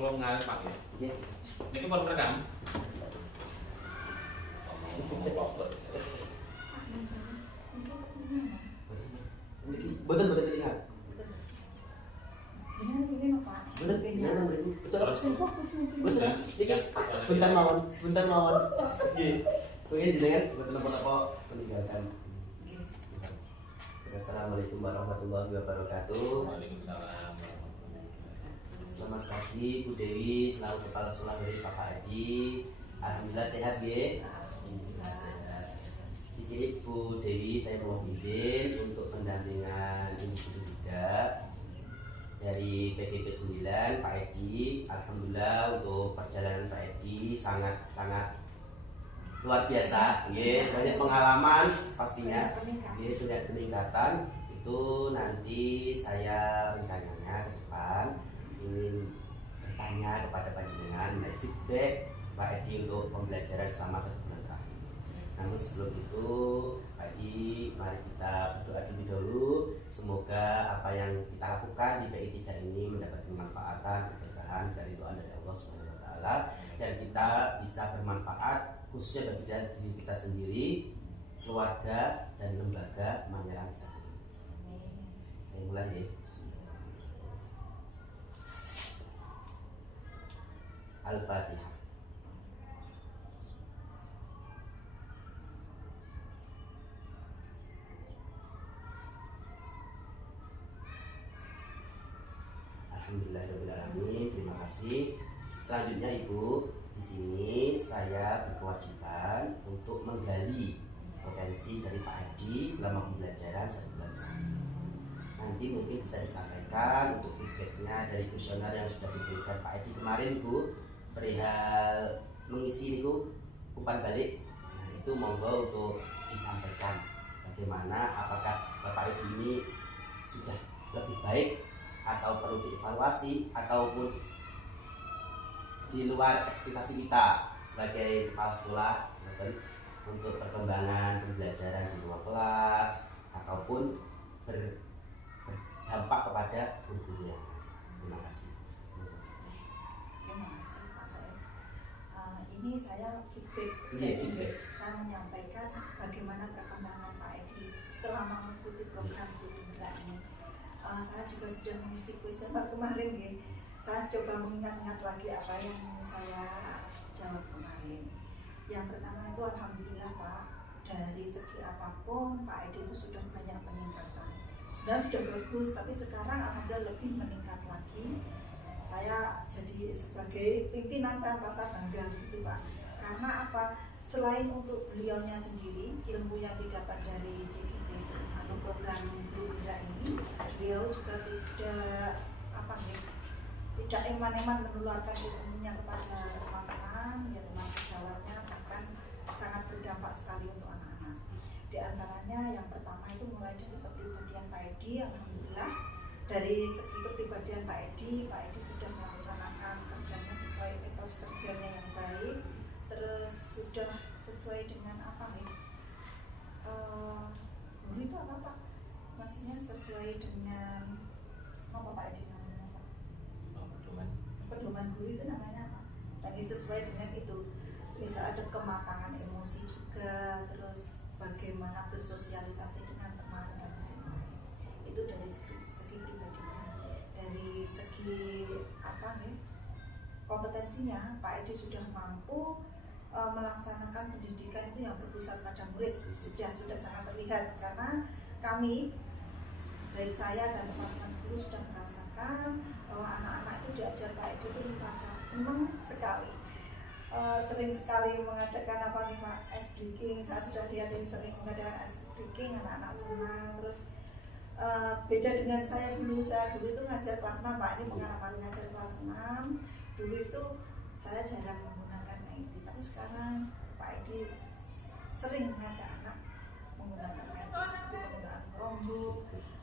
kalau ngalir Pak ya. Iya. Ini pun merekam. Betul lihat. Betul betul. Sebentar mawon. Nggih. Pengen jenengan betul apa meninggalkan. Assalamualaikum warahmatullahi wabarakatuh. Waalaikumsalam. Selamat pagi Bu Dewi, selaku kepala sekolah dari Pak Haji. Alhamdulillah sehat ya. Di sini Bu Dewi saya mohon izin untuk pendampingan individu juga dari PGP 9 Pak Edi. Alhamdulillah untuk perjalanan Pak Edi sangat luar biasa, banyak pengalaman pastinya, banyak peningkatan. Itu nanti saya rencananya ke depan ingin bertanya kepada panjenengan mengenai feedback Pak Edi untuk pembelajaran selama 1 bulan terakhir. Namun sebelum itu, Pak Edi, mari kita berdoa terlebih dahulu. Semoga apa yang kita lakukan di PI 3 ini mendapat kemanfaatan, keberkahan dari doa dari Allah SWT, dan kita bisa bermanfaat khususnya bagi diri kita sendiri, keluarga, dan lembaga Manyarang Sakti. Saya mulai ya. Al-Fatihah. Alhamdulillahirobbilalamin. Terima kasih. Selanjutnya Ibu, di sini saya berkewajiban untuk menggali potensi dari Pak Haji selama pembelajaran 1 bulan terakhir. Nanti mungkin bisa disampaikan untuk feedbacknya dari kuesioner yang sudah diberikan Pak Haji kemarin Bu, perihal mengisi itu umpan balik. Nah, itu monggo untuk disampaikan bagaimana, apakah Bapak Haji ini sudah lebih baik atau perlu dievaluasi, ataupun di luar ekspektasi kita sebagai kepala sekolah untuk perkembangan pembelajaran di luar kelas ataupun berdampak kepada guru-gurunya. Terima kasih. Terima kasih Pak Soeb. Ini saya feedback. Saya menyampaikan bagaimana perkembangan Pak Edi selama mengikuti program Guru Gerak ini. Saya juga sudah mengisi kuesioner kemarin ya. Saya coba mengingat-ingat lagi apa yang saya jawab kemarin. Yang pertama itu alhamdulillah Pak, dari segi apapun Pak Edi itu sudah banyak peningkatan. Sebenarnya sudah bagus, tapi sekarang alhamdulillah lebih meningkat lagi. Saya jadi sebagai pimpinan saya merasa bangga gitu Pak. Karena apa? Selain untuk beliaunya sendiri, ilmu yang didapat dari JKP atau program Guru Gerak ini, beliau juga tidak eman-eman menularkan ilmunya kepada teman-teman, ya teman sejawatnya, bahkan sangat berdampak sekali untuk anak-anak. Di antaranya yang pertama itu mulai dari kepribadian Pak Edi. Alhamdulillah dari segi kepribadian Pak Edi sudah melaksanakan kerjanya sesuai etos kerjanya yang baik, terus sudah sesuai dengan guru itu apa Pak? Maksudnya sesuai dengan apa Pak Edi namanya Pak? Pedoman guru itu namanya apa? Lagi sesuai dengan itu. Bisa ada kematangan emosi juga, terus bagaimana bersosialisasi dengan teman dan lain-lain. Itu dari segi pribadinya. Dari segi kompetensinya, Pak Edi sudah mampu melaksanakan pendidikan itu yang berpusat pada murid. Sudah sangat terlihat karena kami, baik saya dan teman-teman guru sudah merasakan bahwa anak-anak itu diajar Pak Edi itu merasa senang sekali. Sering sekali mengadakan ice breaking. Saya sudah lihat yang sering mengadakan ice breaking, anak-anak senang. Terus beda dengan saya dulu itu ngajar kelas 6 Pak, ini pengalaman ngajar kelas 6. Dulu itu saya jarang menggunakan IT, tapi sekarang Pak Edi sering mengajak anak menggunakan IT seperti penggunaan Chromebook,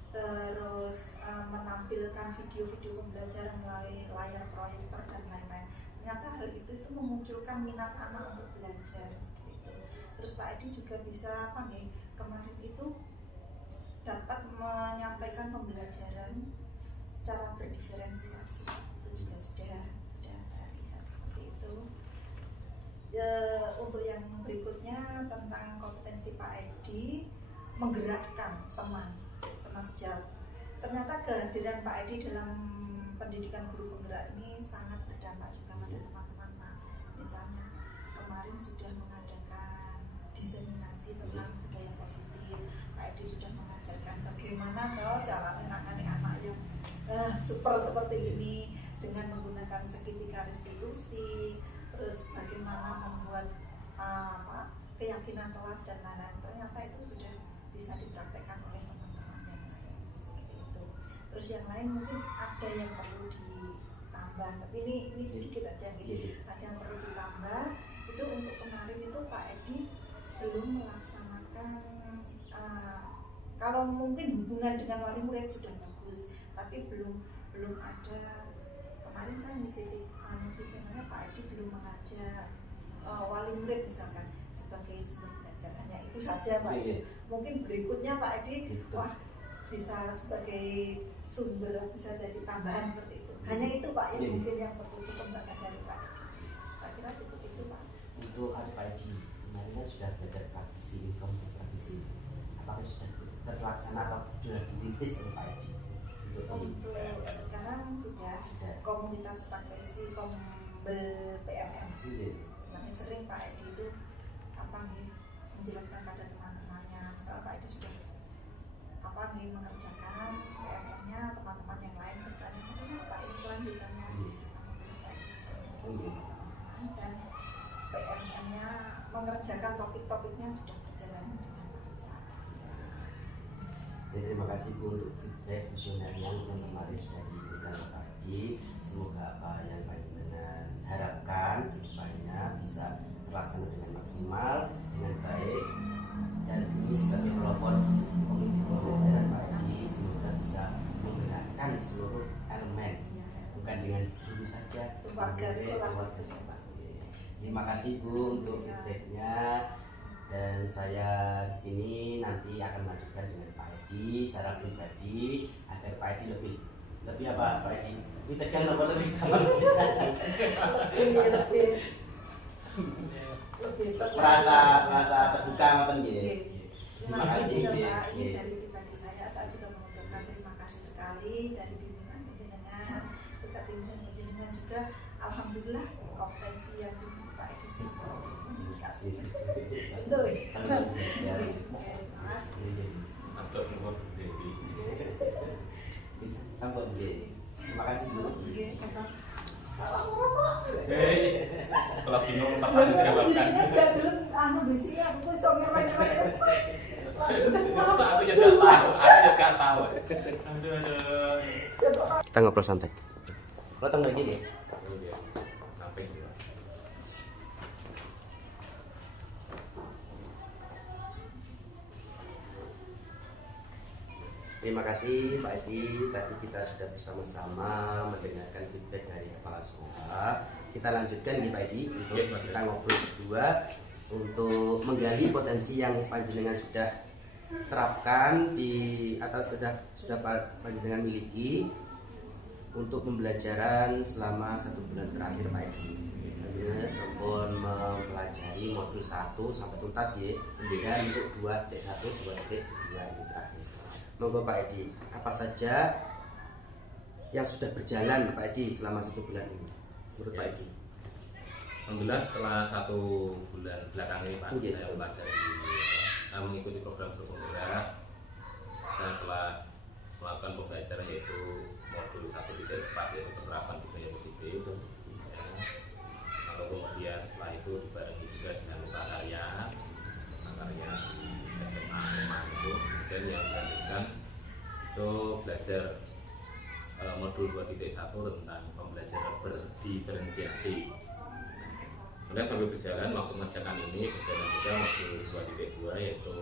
terus menampilkan video-video pembelajaran melalui layar proyektor dan lain-lain. Ternyata hal itu memunculkan minat anak untuk belajar seperti itu. Terus Pak Edi juga bisa kemarin itu dapat menyampaikan pembelajaran secara berdiferensiasi. Itu juga sudah yang berikutnya tentang kompetensi Pak Edi menggerakkan teman sejawat. Ternyata kehadiran Pak Edi dalam pendidikan guru penggerak ini sangat berdampak juga pada teman-teman Pak. Misalnya kemarin sudah mengadakan diseminasi tentang budaya positif. Pak Edi sudah mengajarkan bagaimana cara menangani anak yang super seperti ini dengan menggunakan segitiga restitusi, terus bagaimana membuat keyakinan kelas dan lain-lain. Ternyata itu sudah bisa dipraktekkan oleh teman-teman yang lain seperti itu. Terus yang lain mungkin ada yang perlu ditambah, tapi ini sedikit aja nih. Ada yang perlu ditambah itu untuk kemarin itu Pak Edi belum melaksanakan kalau mungkin hubungan dengan wali murid sudah bagus, tapi belum ada. Kemarin saya ngisi visionernya Pak Edi belum mengajak wali murid misalkan sebagai sumber belajar, hanya itu saja Pak Edi. Mungkin berikutnya Pak Edi bisa sebagai sumber, bisa jadi tambahan seperti itu. Hanya itu Pak yang mungkin yang perlu dikembangkan dari Pak Edi. Saya kira cukup itu Pak. Untuk Pak Edi kemarin kan sudah belajar praktisi, komunitas praktisi. Apakah sudah terlaksana atau sudah dirintis oleh Pak Edi? Untuk sekarang sudah komunitas praktisi Kombel PMM. Nanti sering Pak Edi itu menjelaskan pada teman-temannya. Soal Pak Edi sudah mengerjakan PMM-nya, teman-teman yang lain bertanya bagaimana Pak ini kelanjutannya. Pak Edi dan PMM-nya mengerjakan topik-topiknya sudah berjalan dengan lancar. Terima kasih Bu untuk feedback visioner yang kemarin sudah diberikan oleh Pak Edi. Semoga apa yang Pak Edi harapkan ke depannya bisa terlaksana dengan maksimal, dengan baik, dan ini sebagai pelopor pembelajaran Pak Edi semoga bisa menggerakkan seluruh elemen, bukan dengan guru saja, keluarga sekolah. Terima kasih Bu untuk feedbacknya, dan saya di sini nanti akan melanjutkan dengan Pak Edi secara pribadi agar Pak Edi lebih apa Pak Edi? Lebih tegang apa lebih merasa terbuka ngoten nggih. Terima kasih Pak. Ini dari pribadi saya juga mengucapkan terima kasih sekali dari bimbingan penjenengan, berkat bimbingan penjenengan juga alhamdulillah kompetensi yang dimiliki Pak Edi meningkat. Betul. Terima kasih Bu. Kalau bingung pertanyaan jawabkan. Aku juga tahu. Kita ngobrol santai. Lo tanggal gini. Terima kasih Pak Edi, tadi kita sudah bersama-sama mendengarkan feedback dari kepala sekolah. Kita lanjutkan nih Pak Edi untuk kita ngobrol berdua untuk menggali potensi yang panjenengan sudah terapkan atau sudah panjenengan miliki untuk pembelajaran selama 1 bulan terakhir Pak Edi. Panjenengan sampun mempelajari modul 1 sampai tuntas ya, dan untuk 2.1, 2.2 ini terakhir. Monggo Pak Edi, apa saja yang sudah berjalan Pak Edi selama 1 bulan ini menurut Pak Edi? Alhamdulillah setelah 1 bulan belakang ini Pak, saya belajar mengikuti program guru penggerak. Saya telah melakukan pembelajaran yaitu modul 1.4 yaitu penerapan budaya positif. Lalu kemudian setelah itu dibarengi juga dengan prakarya di SMA itu, dan yang melanjutkan itu belajar modul 2.1 tentang pembelajaran berdiferensiasi. Kemudian sambil berjalan waktu mengerjakan ini berjalan juga modul 2.2 yaitu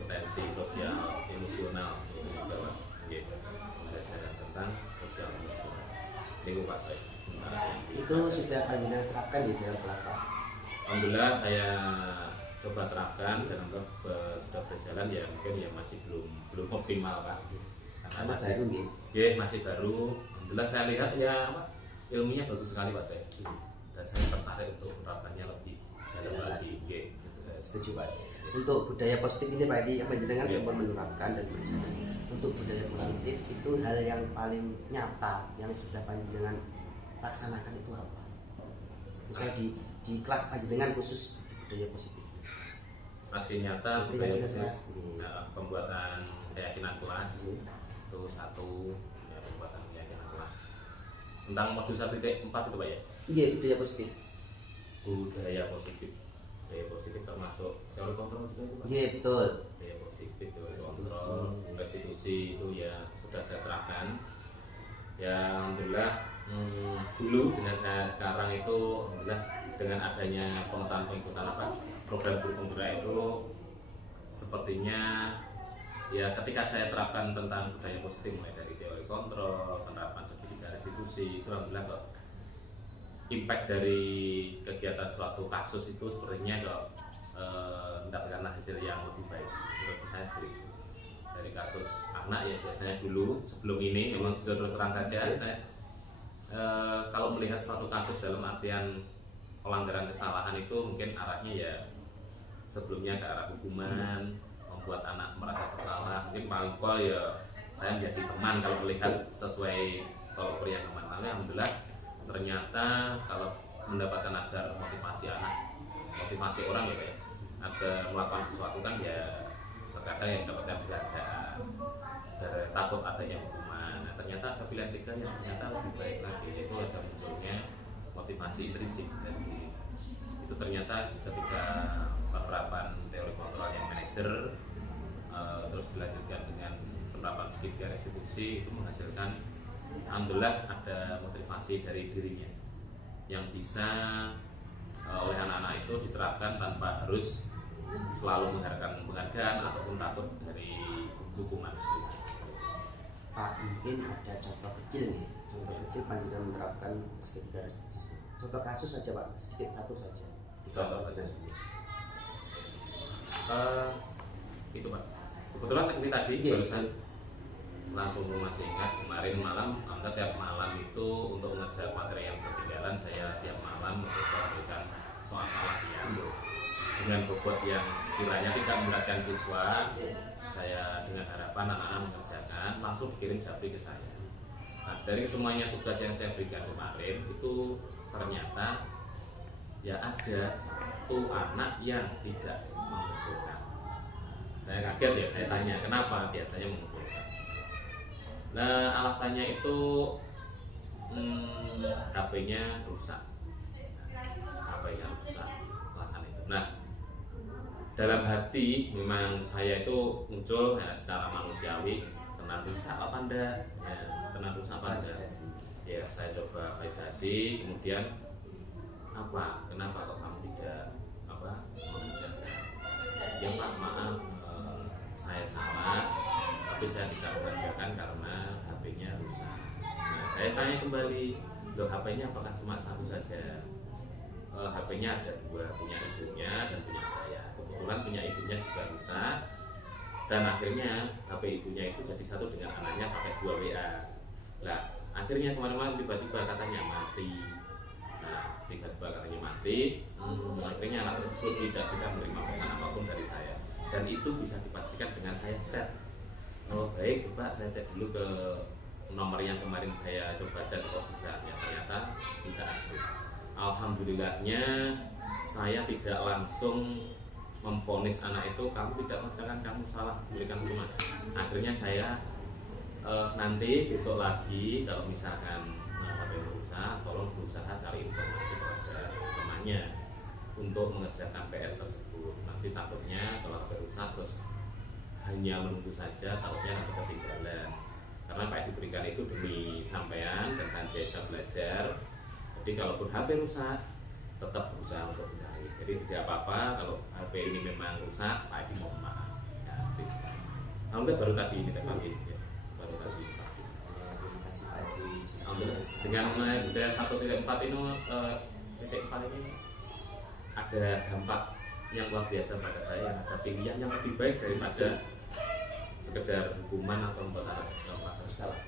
potensi sosial emosional gitu. Pembelajaran tentang sosial emosional. Ini Pak saya. Itu sudah panjenengan terapkan di dalam kelas Pak? Alhamdulillah saya coba terapkan dan sudah berjalan ya, mungkin ya masih belum optimal Pak. Karena baru nih. Ya, masih baru. Alhamdulillah saya lihat ya ilmunya bagus sekali Pak saya. Dan saya tertarik untuk menerapkannya lebih dalam bagi nggih. Setuju Pak. Untuk budaya positif ini Pak Edi, yang panjenengan sempat menerapkan dan berjalan. Untuk budaya positif itu hal yang paling nyata yang sudah panjenengan laksanakan itu apa? Misalnya di kelas panjenengan khusus budaya positif. Aksi nyata budaya kelas, pembuatan keyakinan kelas itu satu, ya, pembuatan keyakinan kelas tentang modul 1.4 itu Pak ya. Iya, budaya positif. Budaya positif termasuk teori kontrol juga itu Pak. Iya betul. Budaya positif, teori kontrol, restitusi itu ya sudah saya terapkan. Ya alhamdulillah dulu dengan saya sekarang itu alhamdulillah dengan adanya pengetahuan program guru penggerak itu sepertinya ya ketika saya terapkan tentang budaya positif mulai dari teori kontrol, penerapan segitiga restitusi itu alhamdulillah kok impact dari kegiatan suatu kasus itu sepertinya kok mendapatkan hasil yang lebih baik menurut saya seperti itu. Dari kasus anak ya biasanya dulu sebelum ini memang jujur terus terang saja saya kalau melihat suatu kasus dalam artian pelanggaran kesalahan itu mungkin arahnya ya sebelumnya ke arah hukuman, membuat anak merasa bersalah. Mungkin paling pol ya saya menjadi teman kalau melihat sesuai tolok ukur yang kemana. Alhamdulillah ternyata kalau mendapatkan agar motivasi anak, motivasi orang ya Pak, agar melakukan sesuatu kan ya terkadang yang dapatkan penghargaan, takut adanya hukuman. Nah, ternyata ada pilihan tiga yang ternyata lebih baik lagi, yaitu ada munculnya motivasi intrinsik. Dan itu ternyata ketika penerapan teori kontrol yang manajer terus dilanjutkan dengan penerapan segitiga restitusi itu menghasilkan alhamdulillah ada motivasi dari dirinya yang bisa oleh anak-anak itu diterapkan tanpa harus selalu mengharapkan penghargaan ataupun takut dari hukuman. Pak, mungkin ada contoh kecil nih, contoh kecil panjenengan menerapkan segitiga restitusi. Contoh kasus saja Pak, sedikit satu saja. Contoh kasus. Itu Pak. Kebetulan ini tadi barusan langsung masih ingat kemarin malam, anda tiap malam itu untuk mengerjakan materi yang ketinggalan saya tiap malam memberikan soal-soal latihan dengan bobot yang sekiranya tidak memberatkan siswa. Saya dengan harapan anak-anak mengerjakan langsung kirim japri ke saya. Nah, dari semuanya tugas yang saya berikan kemarin itu ternyata ya ada satu anak yang tidak mengumpulkan. Saya kaget ya, saya tanya kenapa biasanya mengumpulkan. Nah alasannya itu HP-nya rusak, alasan itu. Nah dalam hati memang saya itu muncul ya, secara manusiawi kena rusak apa enggak ya, kena rusak apa enggak ya, saya coba validasi kemudian kenapa kok kamu tidak mengerjakan ya Pak, maaf saya salah tapi saya tidak mengerjakan karena HP-nya rusak. Nah saya tanya kembali, loh HP-nya apakah cuma satu saja? HP-nya ada dua, punya ibunya dan punya saya. Kebetulan punya ibunya juga rusak dan akhirnya HP ibunya itu jadi satu dengan anaknya pakai 2 WA. Nah akhirnya kemarin malam tiba-tiba katanya mati. Nah tiba-tiba katanya mati, akhirnya anak tersebut tidak bisa menerima pesan apapun dari saya dan itu bisa dipastikan dengan saya chat. Oh baik, coba saya cek dulu ke nomor yang kemarin saya coba cek kok bisa ya, ternyata tidak aktif. Alhamdulillahnya saya tidak langsung memvonis anak itu kamu tidak merasakan kamu salah memberikan hukuman. Akhirnya saya nanti besok lagi kalau misalkan HP berusaha, tolong berusaha cari informasi kepada temannya untuk mengerjakan PR tersebut. Nanti takutnya kalau HP rusak terus hanya menunggu saja, takutnya nanti ketinggalan. Karena Pak diberikan itu demi sampean dan saya biasa belajar. Jadi kalaupun HP rusak, tetap berusaha untuk mencari. Jadi tidak apa-apa kalau HP ini memang rusak, Pak Edi mohon maaf. Ya, seperti itu. Alhamdulillah baru tadi ini panggil, ya. Baru tadi. Terima kasih Pak Edi. Alhamdulillah dengan budaya 1.4 ini, titik 4 ini ada dampak yang luar biasa pada saya, ada pilihan yang lebih baik daripada sekedar hukuman atau membuat merasa bersalah.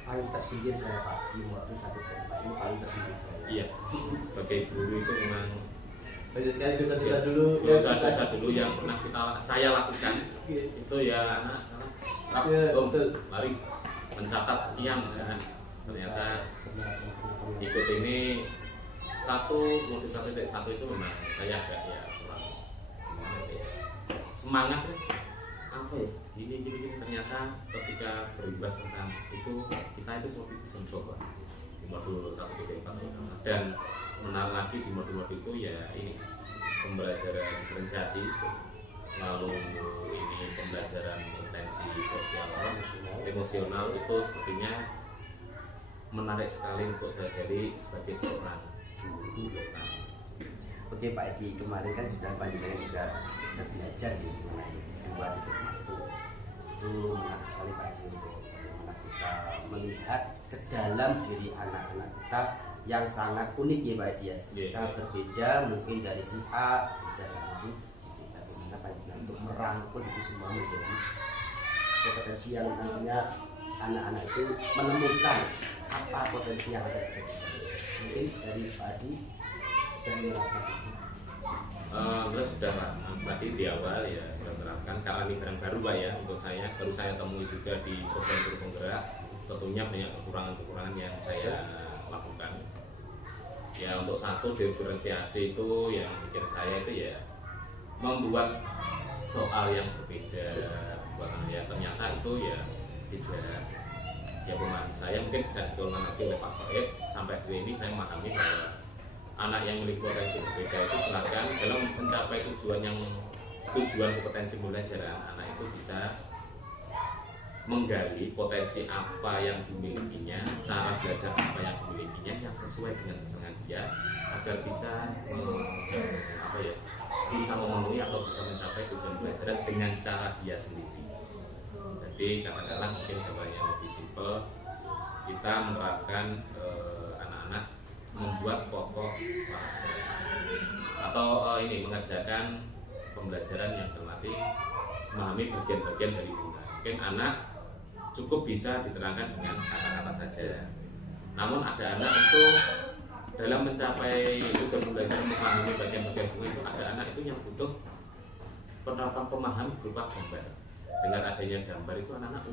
Paling tersindir saya Pak di waktu 1.4 ini paling tersindir saya. Iya, sebagai guru itu memang Banyak sekali dosa-dosa dulu. Dosa-dosa dulu yang pernah saya lakukan itu ya anak mari mencatat sekian ya. Ternyata ikut ini modus 1.1 itu memang saya agak ya kurang gimana ya, semangat ya, apa ya gini ternyata ketika berimbas tentang itu kita itu seperti disentuh di modul 1.4 dan menarik lagi di modul itu ya ini pembelajaran diferensiasi, lalu ini pembelajaran potensi sosial emosional itu sepertinya menarik sekali untuk saya dari sebagai seorang guru. Oke Pak Edi, kemarin kan sudah panjenengan sudah belajar di mengenai 2.1 itu menarik sekali Pak Edi untuk bagaimana kita melihat ke dalam diri anak-anak kita yang sangat unik ya Pak Edi ya, sangat berbeda mungkin dari si A beda sama si B. Bagaimana panjenengan untuk merangkul itu semua menjadi kompetensi yang nantinya anak-anak itu menemukan apa potensi yang ada di diri. Mungkin dari Pak Adi sudah menerapkan itu. Beliau sudah berarti di awal ya sudah menerapkan karena ini barang baru Pak ya untuk saya, baru saya temui juga di program guru penggerak. Tentunya banyak kekurangan-kekurangan yang saya lakukan. Ya untuk satu diferensiasi itu yang bikin saya itu ya membuat soal yang berbeda, ya ternyata itu ya tidak ya pemahaman saya mungkin bisa digolongkan lagi oleh Pak Soed. Sampai hari ini saya memahami bahwa anak yang memiliki potensi berbeda itu silakan dalam mencapai tujuan kompetensi pembelajaran, anak itu bisa menggali potensi apa yang dimilikinya, cara belajar apa yang dimilikinya yang sesuai dengan kesenangan dia agar bisa bisa memenuhi atau bisa mencapai tujuan pelajaran dengan cara dia sendiri. Jadi katakanlah mungkin gambarnya lebih simpel, kita menerapkan anak-anak membuat pokok atau ini mengerjakan pembelajaran yang berarti memahami bagian-bagian dari bunga. Mungkin anak cukup bisa diterangkan dengan kata-kata saja. Namun ada anak itu dalam mencapai tujuan pembelajaran memahami bagian-bagian bunga itu ada anak itu yang butuh penerapan pemahaman berupa gambar. Dengan adanya gambar itu anak-anak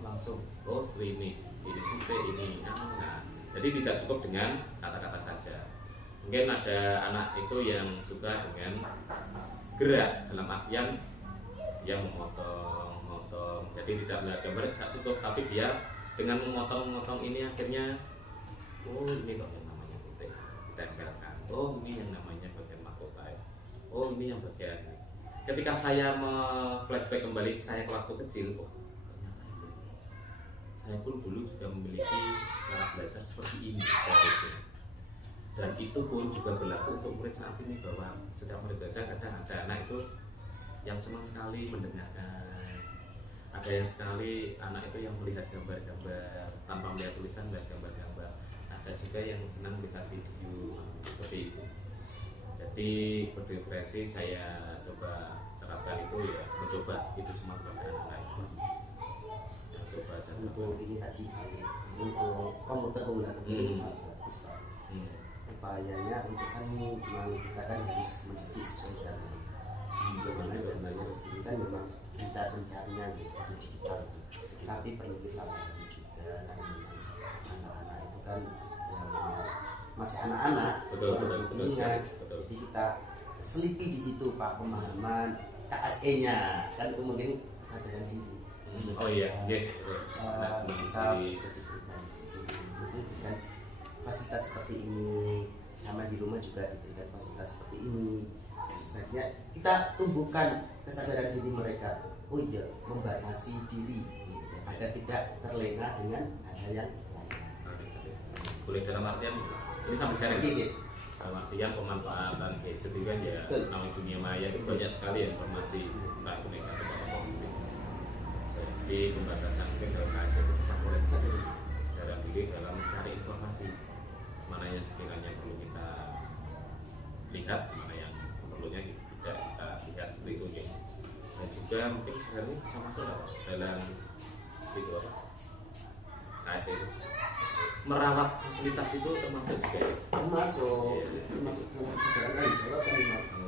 langsung seperti ini titik ini. Nah, jadi tidak cukup dengan kata-kata saja. Mungkin ada anak itu yang suka dengan gerak dalam artian yang memotong. Jadi tidak melihat gambar tidak cukup, tapi dia dengan memotong ini akhirnya ini kok yang namanya putih ditempelkan. Ini yang namanya bagian mahkota. Ini yang bagian. Ketika saya flashback kembali saya ke waktu kecil, ternyata ini. Saya pun dulu juga memiliki cara belajar seperti ini seharusnya. Dan itu pun juga berlaku untuk murid saat ini bahwa setiap murid belajar kadang ada anak itu yang senang sekali mendengarkan, ada yang sekali anak itu yang melihat gambar-gambar tanpa melihat tulisan, melihat gambar-gambar, ada juga yang senang melihat video seperti itu. Jadi berdiferensi saya coba terapkan itu ya, mencoba itu semua kepada anak-anak itu. Coba saja. Untuk ini tadi untuk komputer menggunakan komputer sangat bagus Pak. Upayanya untuk kan kita kan harus menjadi sesuai zaman. Bagaimana zamannya di sini kan memang pencarinya gitu digital. Tapi perlu kita pahami juga karena anak-anak itu kan yang masih anak-anak. Betul. Jadi kita selipi di situ Pak pemahaman KSE-nya kan kemudian kesadaran diri. Oh iya, kita sudah diberikan diberikan fasilitas seperti ini, sama di rumah juga diberikan fasilitas seperti ini. Sebaiknya kita tumbuhkan kesadaran diri mereka. Oh iya, membatasi diri agar tidak terlena dengan hal-hal yang lain. Boleh dalam artian ini sampai sharing. Dalam artian pemanfaatan gadget itu kan ya namanya dunia maya itu banyak sekali informasi tentang negatif atau positif. Jadi pembatasan mungkin dalam kasus itu bisa koreksi secara diri dalam mencari informasi mana yang sekiranya perlu kita lihat, mana yang perlunya tidak kita lihat seperti itu ya. Dan juga mungkin sebenarnya bisa masuk dalam itu KSE merawat fasilitas itu termasuk juga ya? termasuk sekarang kan jawab kan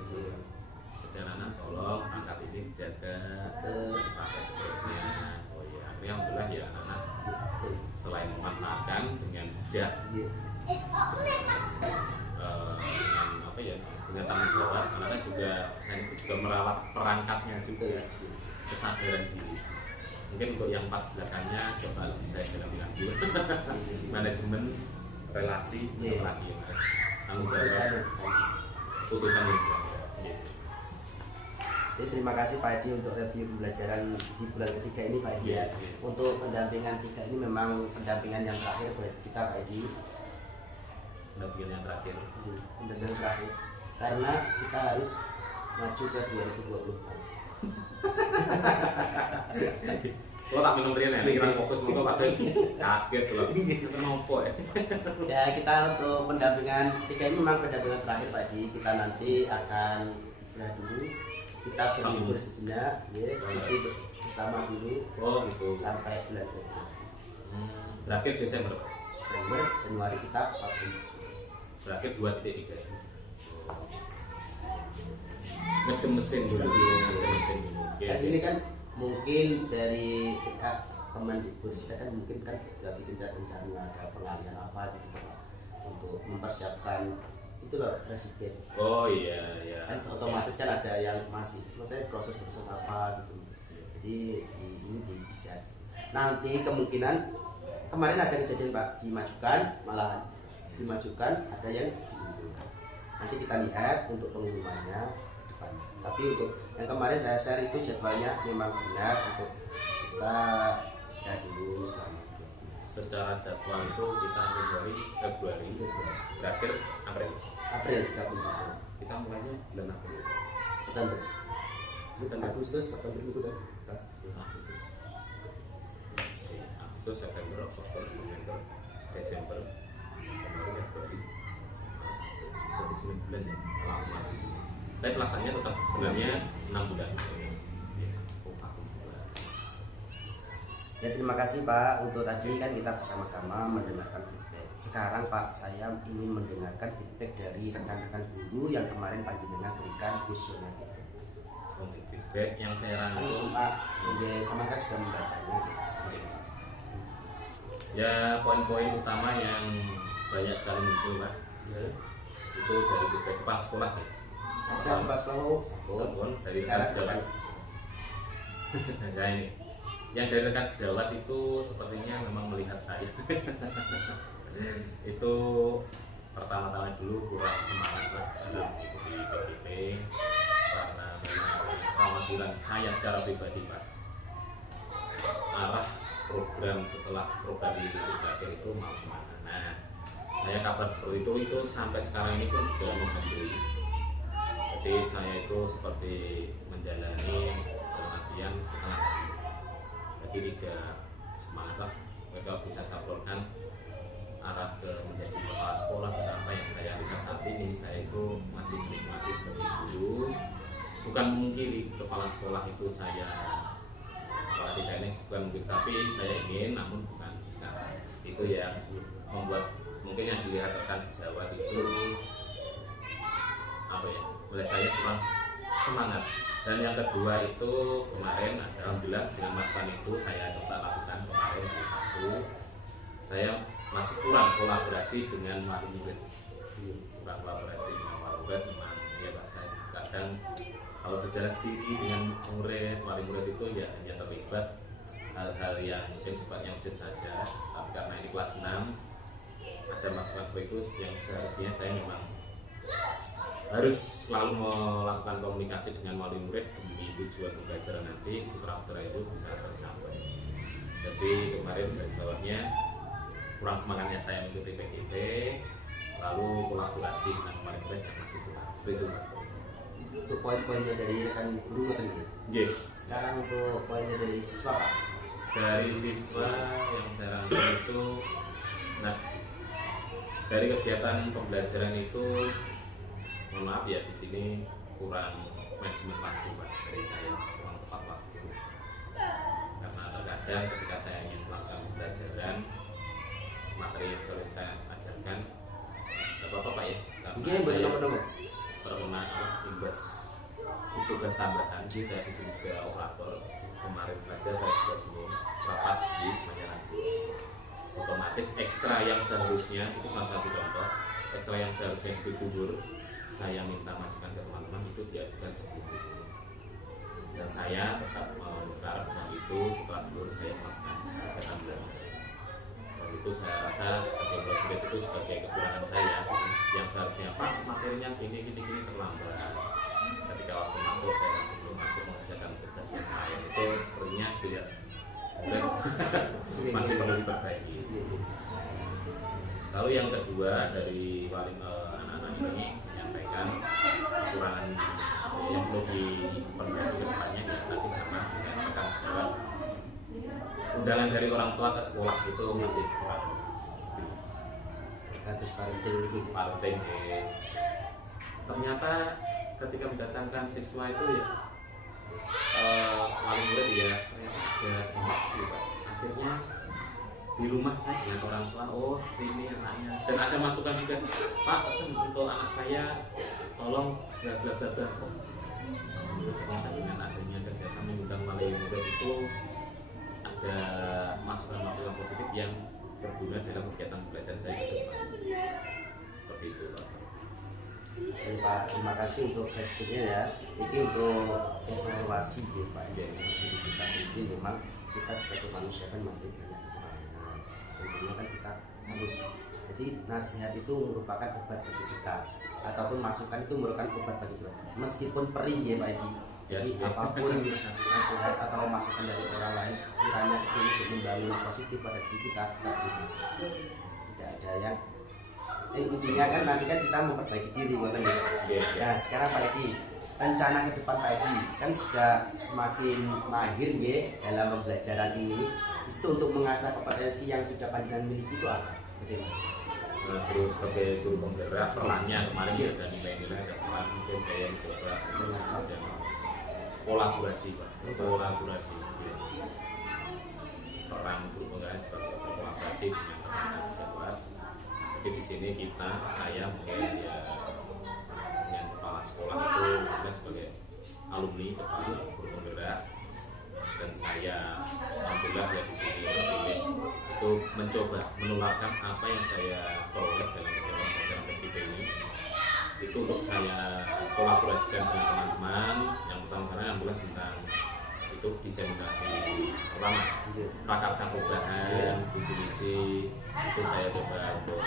Dan anak tolong angkat ini dijaga, pakai seterusnya. Oh iya, ini alhamdulillah ya anak selain memanfaatkan dengan bijak, dengan apa ya, dengan tanggung jawab, anak juga merawat perangkatnya juga ya, kesadaran diri. Mungkin untuk yang part belakangnya coba lebih saya dalami lagi. Manajemen relasi laki tanggung jawab putusan itu. Jadi terima kasih Pak Edi untuk review pembelajaran di bulan ketiga ini Pak Edi. Iya. Untuk pendampingan 3 ini memang pendampingan yang terakhir buat kita Pak Edi. Pendampingan yang terakhir. Pendampingan terakhir. Karena kita harus maju ke 2024. Kalau tak minum rian ya, kira fokus mulu pas kaget loh. Itu nopo ya. Ya kita untuk pendampingan 3 ini memang pendampingan terakhir Pak Edi. Kita nanti akan istirahat dulu. Kita berlibur sejenak, ya, kita bersama dulu. Oh gitu. Sampai bulan Februari. Berakhir Desember. Januari kita publish. Berakhir 2.3. Ngedem mesin dulu. Dan ini kan mungkin dari pihak teman di Bursa kan mungkin kan lagi gencar-gencarnya ada pengalihan apa gitu Pak, untuk mempersiapkan itu loh presiden. Oh iya iya. Kan otomatis kan ada yang masih, maksudnya proses apa gitu. Jadi ini di istihad. Nanti kemungkinan kemarin ada kejadian Pak dimajukan, malahan dimajukan, ada yang diundur. Nanti kita lihat untuk pengumumannya depan. Tapi untuk yang kemarin saya share itu jadwalnya memang benar untuk kita istihad dulu selama 2 bulan. Secara jadwal itu kita Februari berakhir April 30. kita mulainya bulan April. September. Agustus, September itu kan. Agustus, September, Oktober, November, Desember, Januari, Februari. Jadi 9 bulan ya, lama masih sih. Tapi pelaksanaannya tetap sebenarnya 6 bulan. Ya terima kasih Pak, untuk tadi kan kita bersama-sama mendengarkan feedback. Sekarang Pak, saya ingin mendengarkan feedback dari rekan-rekan guru yang kemarin panjenengan berikan kuesioner itu. Untuk feedback yang saya Kan rangkum, sama kan sudah membacanya. ya poin-poin utama yang banyak sekali muncul Pak, itu dari feedback kepala sekolah ya. Sekarang pas tahu, Dari rekan sejawat. Nah ini, yang dari rekan sejawat itu sepertinya memang melihat saya. Itu pertama-tama dulu kurang semangat lah dalam mengikuti PKP karena memang kekhawatiran saya secara pribadi Pak, arah program setelah program ini berakhir itu mau kemana. Nah, saya kabar seperti itu sampai sekarang ini pun sudah menghantui. Jadi saya itu seperti menjalani pelatihan setengah hari. Jadi tidak semangat lah. Mereka bisa sampaikan arah ke menjadi kepala sekolah dan apa yang saya lihat saat ini, saya itu masih menikmati sebagai guru. Bukan memungkiri kepala sekolah itu saya tidak ini, bukan mungkin, tapi saya ingin, namun bukan sekarang. Itu yang membuat mungkin yang dilihat rekan sejawat itu apa ya, oleh saya kurang semangat. Dan yang kedua itu kemarin alhamdulillah dengan masukan itu saya coba lakukan kemarin hari Sabtu. Saya masih kurang kolaborasi dengan wali murid, kurang kolaborasi dengan wali murid. Memang ya Pak, saya kadang kalau berjalan sendiri dengan murid, wali murid itu ya hanya terlibat hal-hal yang mungkin sifatnya urgent saja. Tapi karena ini kelas 6 ada masukan seperti itu, yang seharusnya saya memang harus selalu melakukan komunikasi dengan wali murid demi tujuan pembelajaran nanti putra-putra itu bisa tercapai. Jadi kemarin garis bawahnya kurang semangatnya saya mengikuti PKP, lalu kolaborasi dengan wali murid yang masih kurang. Seperti itu Pak. Untuk poin-poinnya dari rekan guru kan gitu. Yes. Sekarang untuk poinnya dari siswa Pak. Dari siswa yang saya rangkum itu, nah dari kegiatan pembelajaran itu, mohon maaf ya di sini kurang manajemen waktu Pak, dari saya kurang tepat waktu. Karena terkadang ketika saya ingin melakukan pembelajaran materi yang sudah saya ajarkan. Gak apa-apa Pak ya, Oke, boleh nomor. pernah imbas tugas tambahan di saya di sini juga operator. Kemarin saja saya juga belum rapat di Majalengka. Otomatis ekstra yang seharusnya itu salah satu contoh, ekstra yang seharusnya disubur saya minta masukan ke teman-teman itu diajukan sebelum itu. Dan saya tetap berharap dengan itu setelah seluruh saya melakukan kegiatan belajar. Dan itu saya rasa sebagai graduate itu sebagai kekurangan saya yang seharusnya Pak materinya gini terlambat. Ketika waktu masuk saya masih belum masuk mengerjakan tugas yang lain itu sepertinya tidak masih perlu diperbaiki. Lalu yang kedua dari wali anak-anak ini menyampaikan kekurangan yang perlu diperbaiki ke depannya ya nanti sama dengan rekan sejawat. Undangan dari orang tua ke sekolah itu masih kurang. Katus parenting Ternyata ketika mendatangkan siswa itu ya wali murid ya ternyata ada interaksi Pak. Akhirnya di rumah saya dengan orang tua, oh seperti ini anaknya, dan ada masukan juga Pak pesen untuk anak saya tolong bla bla bla bla. Ternyata dengan adanya kegiatan mengundang wali murid itu ada masukan-masukan positif yang berguna dalam kegiatan belajar saya ke depan. Seperti itu Pak. Pak, terima kasih untuk Facebooknya ya. Ini untuk evaluasi ya Pak dari kita ini memang kita sebagai manusia kan masih banyak kekurangan. Tentunya kan kita harus, jadi nasihat itu merupakan obat bagi kita ataupun masukan itu merupakan obat bagi kita. Meskipun perih ya Pak Edi. Jadi apapun nasihat atau masukan dari orang lain kiranya itu untuk membangun positif pada diri kita terima. Tidak ada yang intinya kan nanti kan kita memperbaiki diri nah sekarang Pak Edi, rencana ke depan Pak Edi kan sudah semakin mahir ya dalam pembelajaran ini. Itu untuk mengasah kompetensi yang sudah panjenengan miliki itu apa? Bagaimana? Nah, terus sebagai guru penggerak perannya kemarin ya ada nilai-nilai ada peran mungkin saya mencoba mengasah dan kolaborasi Pak, kolaborasi ya. Peran guru penggerak sebagai kolaborasi dengan teman-teman sejawat. Jadi di sini saya mungkin ya dengan kepala sekolah itu kita sebagai alumni kepala guru penggerak dan saya alhamdulillah ya di sini terpilih itu mencoba menularkan apa yang saya peroleh dalam kegiatan pelajaran PKP ini itu untuk saya kolaborasikan dengan teman-teman. Yang pertama karena alhamdulillah tentang itu diseminasi pertama prakarsa perubahan visi misi itu saya coba untuk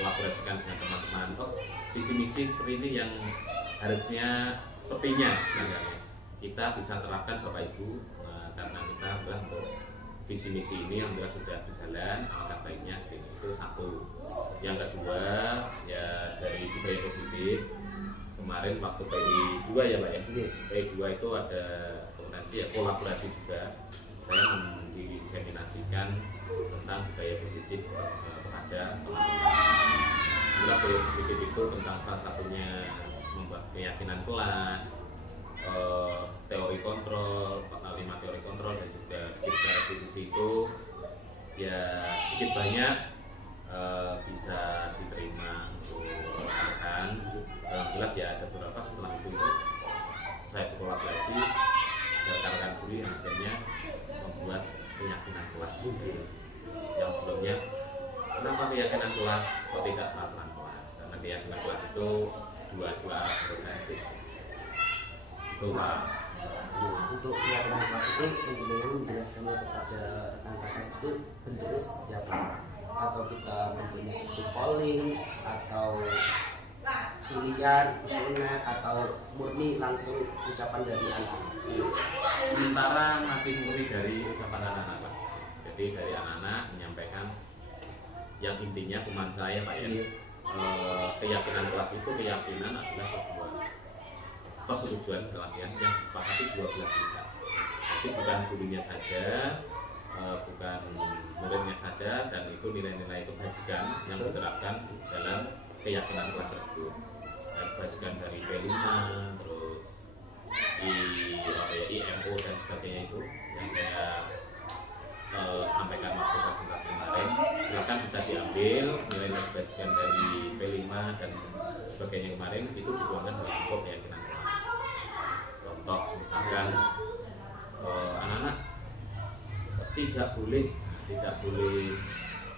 kolaborasikan dengan teman-teman. Oh visi misi seperti ini yang harusnya sepertinya kita bisa terapkan Bapak Ibu karena kita untuk visi misi ini yang sudah berjalan alangkah baiknya itu satu. Yang kedua ya dari budaya positif kemarin waktu PI 2 ya Pak ya, PI 2 itu ada ya kolaborasi juga saya mendiseminasikan tentang budaya positif kepada teman-teman. Budaya positif itu tentang salah satunya membuat keyakinan kelas, teori kontrol, 5 teori kontrol dan juga skema restitusi itu ya sedikit banyak bisa diterima untuk rekan. Alhamdulillah ya ada beberapa setelah itu saya berkolaborasi rekan-rekan guru yang akhirnya membuat keyakinan kelas juga yang sebelumnya kenapa keyakinan kelas kok tidak peraturan kelas, karena keyakinan kelas itu dua berarti itu Pak. Untuk keyakinan kelas itu menjelaskan menjelaskan kepada rekan-rekan itu bentuknya seperti apa, atau kita bentuknya seperti polling atau pilihan, kuesioner atau murni langsung ucapan dari anak-anak. Sementara masih murni dari ucapan anak-anak Pak. Jadi dari anak-anak menyampaikan yang intinya teman saya Pak ya, keyakinan kelas itu keyakinan adalah sebuah persetujuan pelatihan yang disepakati dua belah pihak. Jadi bukan gurunya saja, bukan muridnya saja, dan itu nilai-nilai kebajikan yang diterapkan dalam keyakinan kelas tersebut. Kebajikan dari P5 terus IMO dan sebagainya itu yang saya sampaikan waktu presentasi kemarin, silakan bisa diambil nilai kebajikan dari P5 dan sebagainya kemarin itu dituangkan dalam pokok keyakinan kelas. Contoh misalkan anak-anak tidak boleh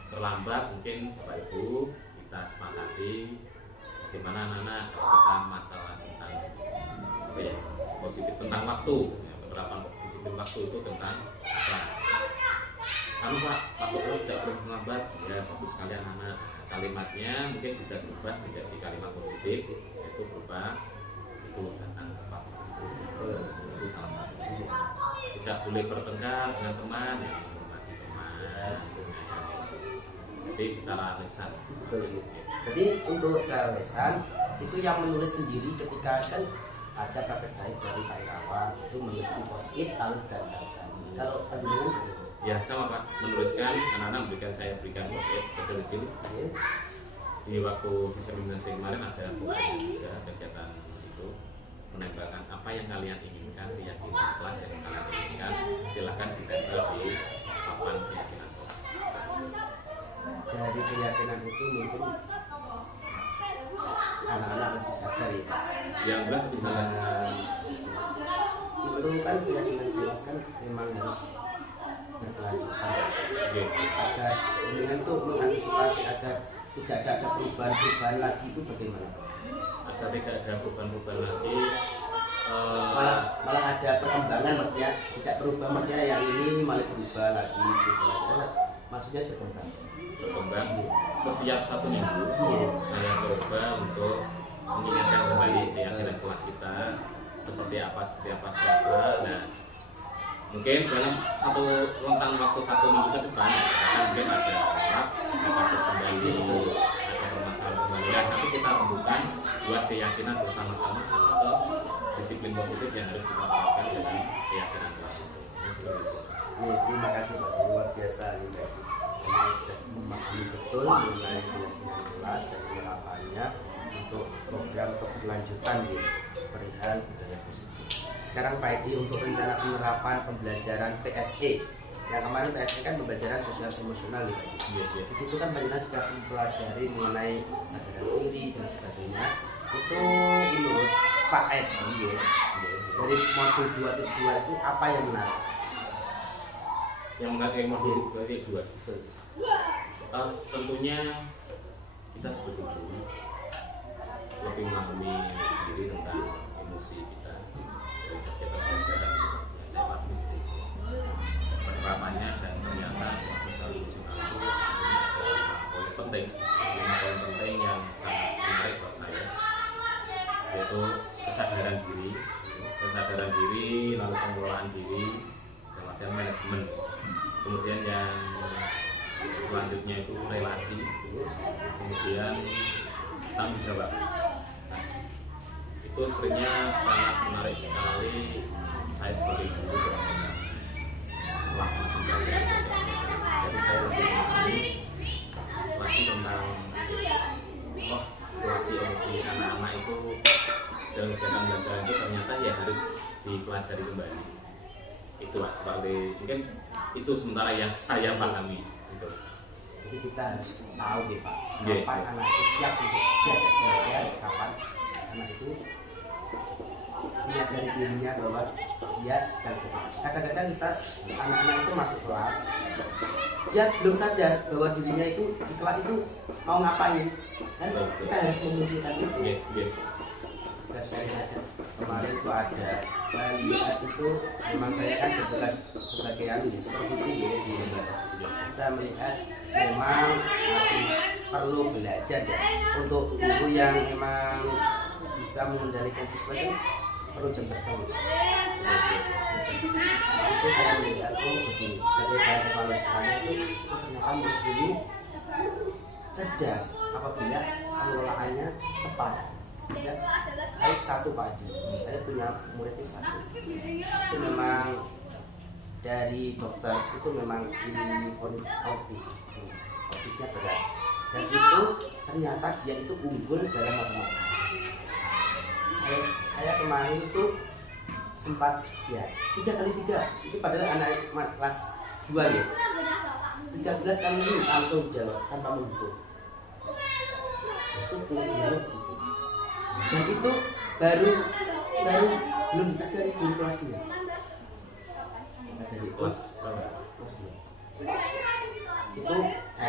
terlambat, mungkin Bapak Ibu kita sepakati bagaimana anak-anak kalau kita masalah tentang apa ya, positif tentang waktu, ya, penerapan disiplin waktu itu tentang apa? Kamu Pak, masuk tidak perlu terlambat, ya bagus sekali anak-anak. Kalimatnya mungkin bisa berubah menjadi kalimat positif, yaitu berupa itu datang tepat waktu. Itu salah satu. Tidak boleh bertengkar dengan teman, ya menghormati teman. Jadi secara lisan. Betul. Jadi untuk secara lisan itu yang menulis sendiri ketika kan ada praktek baik dari Pak Irawan itu menulis di post-it lalu dan. Kalau panjenengan ya sama Pak, menuliskan anak-anak berikan post-it kecil-kecil. Di waktu diseminasi kemarin ada juga kegiatan itu menempelkan apa yang kalian inginkan, keyakinan kelas yang kalian inginkan, silakan ditempel di papan keyakinan kelas. Dari keyakinan itu mungkin anak-anak lebih sadar ya. Yang berat bisa Itu kan keyakinan kelas kan memang harus berkelanjutan agar dengan itu mengantisipasi agar tidak ada perubahan lagi itu bagaimana? Agar tidak ada perubahan lagi, malah ada perkembangan, maksudnya tidak berubah, maksudnya yang ini malah berubah lagi gitu. Maksudnya berkembang setiap 1 minggu saya coba untuk mengingatkan kembali keyakinan kelas kita seperti apa. Nah, mungkin dalam satu rentang waktu 1 minggu ke depan akan mungkin ada kasus kembali, ada permasalahan kembali. Nah, nanti kita rembukan buat keyakinan bersama-sama atau disiplin positif yang harus kita terapkan dengan keyakinan kelas itu. Terima kasih Pak, luar biasa ini Pak. Ini sudah memahami betul mengenai keyakinan kelas dan penerapannya untuk program keberlanjutan di perihal budaya positif. Sekarang Pak Edi untuk rencana penerapan pembelajaran PSE. Yang kemarin PSE kan pembelajaran sosial emosional ya Pak Edi. Di situ kan Pak sudah mempelajari mengenai kesadaran diri dan sebagainya. Itu menurut Pak Edi ya, dari modul 2.2 itu apa yang menarik? Yang menarik modul 2.2 tentunya kita sebagai guru lebih memahami diri tentang emosi kita dari kegiatan pelajaran sifat mistik penerapannya, dan ternyata sosial emosional itu ada 5 poin penting yang sangat menarik buat saya, yaitu kesadaran diri, lalu pengelolaan diri, kemudian manajemen, kemudian yang selanjutnya itu relasi, kemudian tanggung jawab. Nah, itu sebenarnya sangat menarik sekali saya sebagai guru ketika melaksanakan pembelajaran sosial emosional. Jadi saya lebih memahami lagi tentang situasi emosi anak-anak itu dalam kegiatan belajar itu ternyata ya harus dipelajari kembali. Itulah seperti mungkin itu sementara yang saya pahami. Gitu. Jadi kita harus tahu deh Pak, kapan anak itu siap untuk diajak belajar, kapan anak itu melihat dari dirinya bahwa dia sedang belajar. Kadang-kadang kita anak-anak itu masuk kelas, dia belum sadar bahwa dirinya itu di kelas itu mau ngapain, kan kita harus memunculkan itu. Sekedar sharing saja. Kemarin itu ada, saya lihat itu memang saya kan bertugas sebagai supervisi ya di saya melihat memang masih perlu belajar ya untuk guru yang memang bisa mengendalikan siswa itu perlu jam terbang. Itu saya melihat begini sebagai bahan evaluasi saya itu ternyata murid ini cerdas apabila pengelolaannya tepat. Saya satu pagi, saya punya murid itu 1. Itu memang dari dokter itu memang divonis autisnya berat, dan itu ternyata dia itu unggul dalam matematika. Saya kemarin itu sempat ya 3 kali 3 itu padahal anak kelas 2 ya. 13 kami ini langsung jawab tanpa menghitung. Itu kelebihannya di situ. Dan itu baru belum disadari di kelasnya. Dari kelas sama. kelasnya. Itu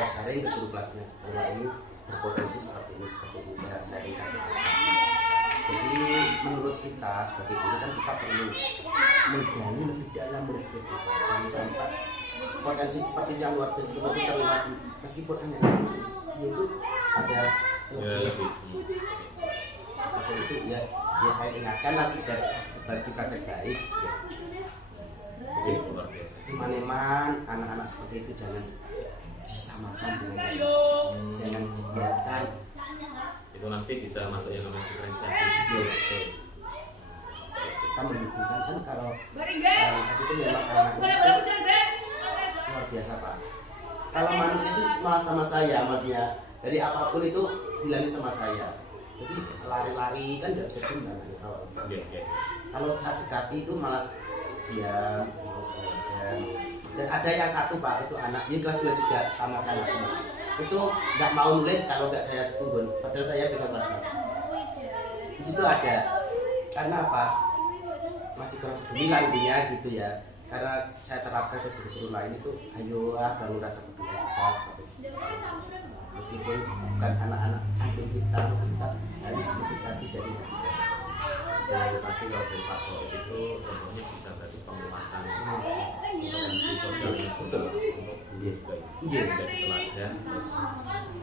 sering ke guru kelasnya. Kalau ini berpotensi seperti ini ya, sering kan. Jadi menurut kita sebagai guru kan kita perlu menggali lebih dalam mereka. Jangan sampai potensi seperti yang luar biasa seperti terlihat meskipun hanya lulus itu ada lebih atau itu ya saya ingatkan lah sekedar berbagi praktek baik ya. Jadi luar biasa. teman-teman anak-anak seperti itu jangan disamakan dengan jangan dibiarkan Itu nanti bisa masuk yang namanya diferensiasi. kita mendukungkan kan kalau tadi itu memang anak itu luar biasa Pak. Kalau manut itu malah sama saya, maksudnya dari apapun itu bilangnya sama saya. Jadi lari-lari kan nggak bisa dendam kalau kalau saat dekati itu malah diam, belajar. Dan ada yang satu Pak, itu anak ini kelas 2 juga sama saya. Itu nggak mau nulis kalau nggak saya tunggu. Padahal saya pegang kelas 2. Di situ ada. Karena apa? Masih kurang peduli lah intinya gitu ya. Karena saya terapkan ke guru-guru lain itu ayo bangun rasa peduli kita meskipun bukan anak-anak kandung kita harus mendekati dari Tapi kalau dari Pak Soeb itu contohnya bisa berarti penguatan kompetensi sosial yang betul untuk menjadi teladan terus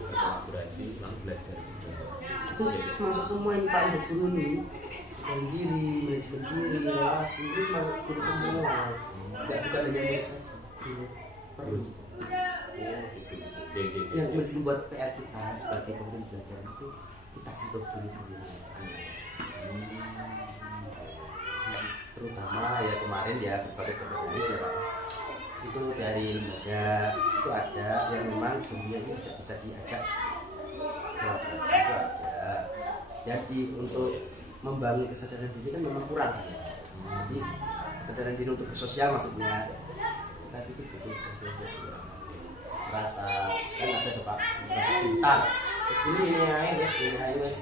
berkolaborasi lalu belajar juga. itu masuk semua yang Pak untuk guru nih sekolah diri, manajemen diri, relasi itu masuk guru semua. Tidak bukan hanya murid saja perlu yang membuat PR kita sebagai pemimpin belajar itu kita sentuh dulu terutama ya kemarin ya berbagai kompetisi ya Pak itu dari lembaga itu ada yang memang dunia ini tidak bisa diajak kolaborasi itu ada jadi untuk membangun kesadaran diri kan memang kurang jadi kesadaran diri untuk bersosial maksudnya kita itu butuh sosial rasa kan ada tuh Pak rasa pintar terus ini aja wes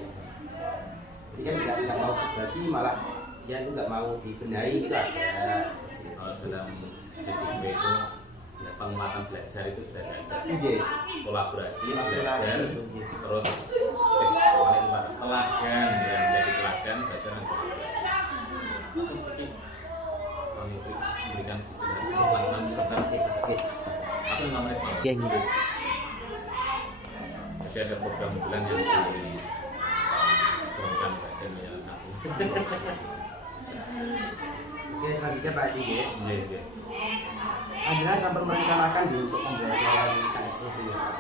jadi kan nggak mau berbagi malah dia itu nggak mau dibenahi itu ada Kalau dalam CTB itu ya, penguatan belajar itu sudah ada kolaborasi belajar terus teladan yang dari teladan belajar dan kolaborasi seperti kami memberikan istilah kelas 6 sebentar aku 5 menit mau gitu. jadi ada program bulan yang diturunkan bagian yang satu. Oke selanjutnya Pak Adi ya. Iya. Anda sampai merencanakan di untuk pembelajaran KSE ini ya Pak?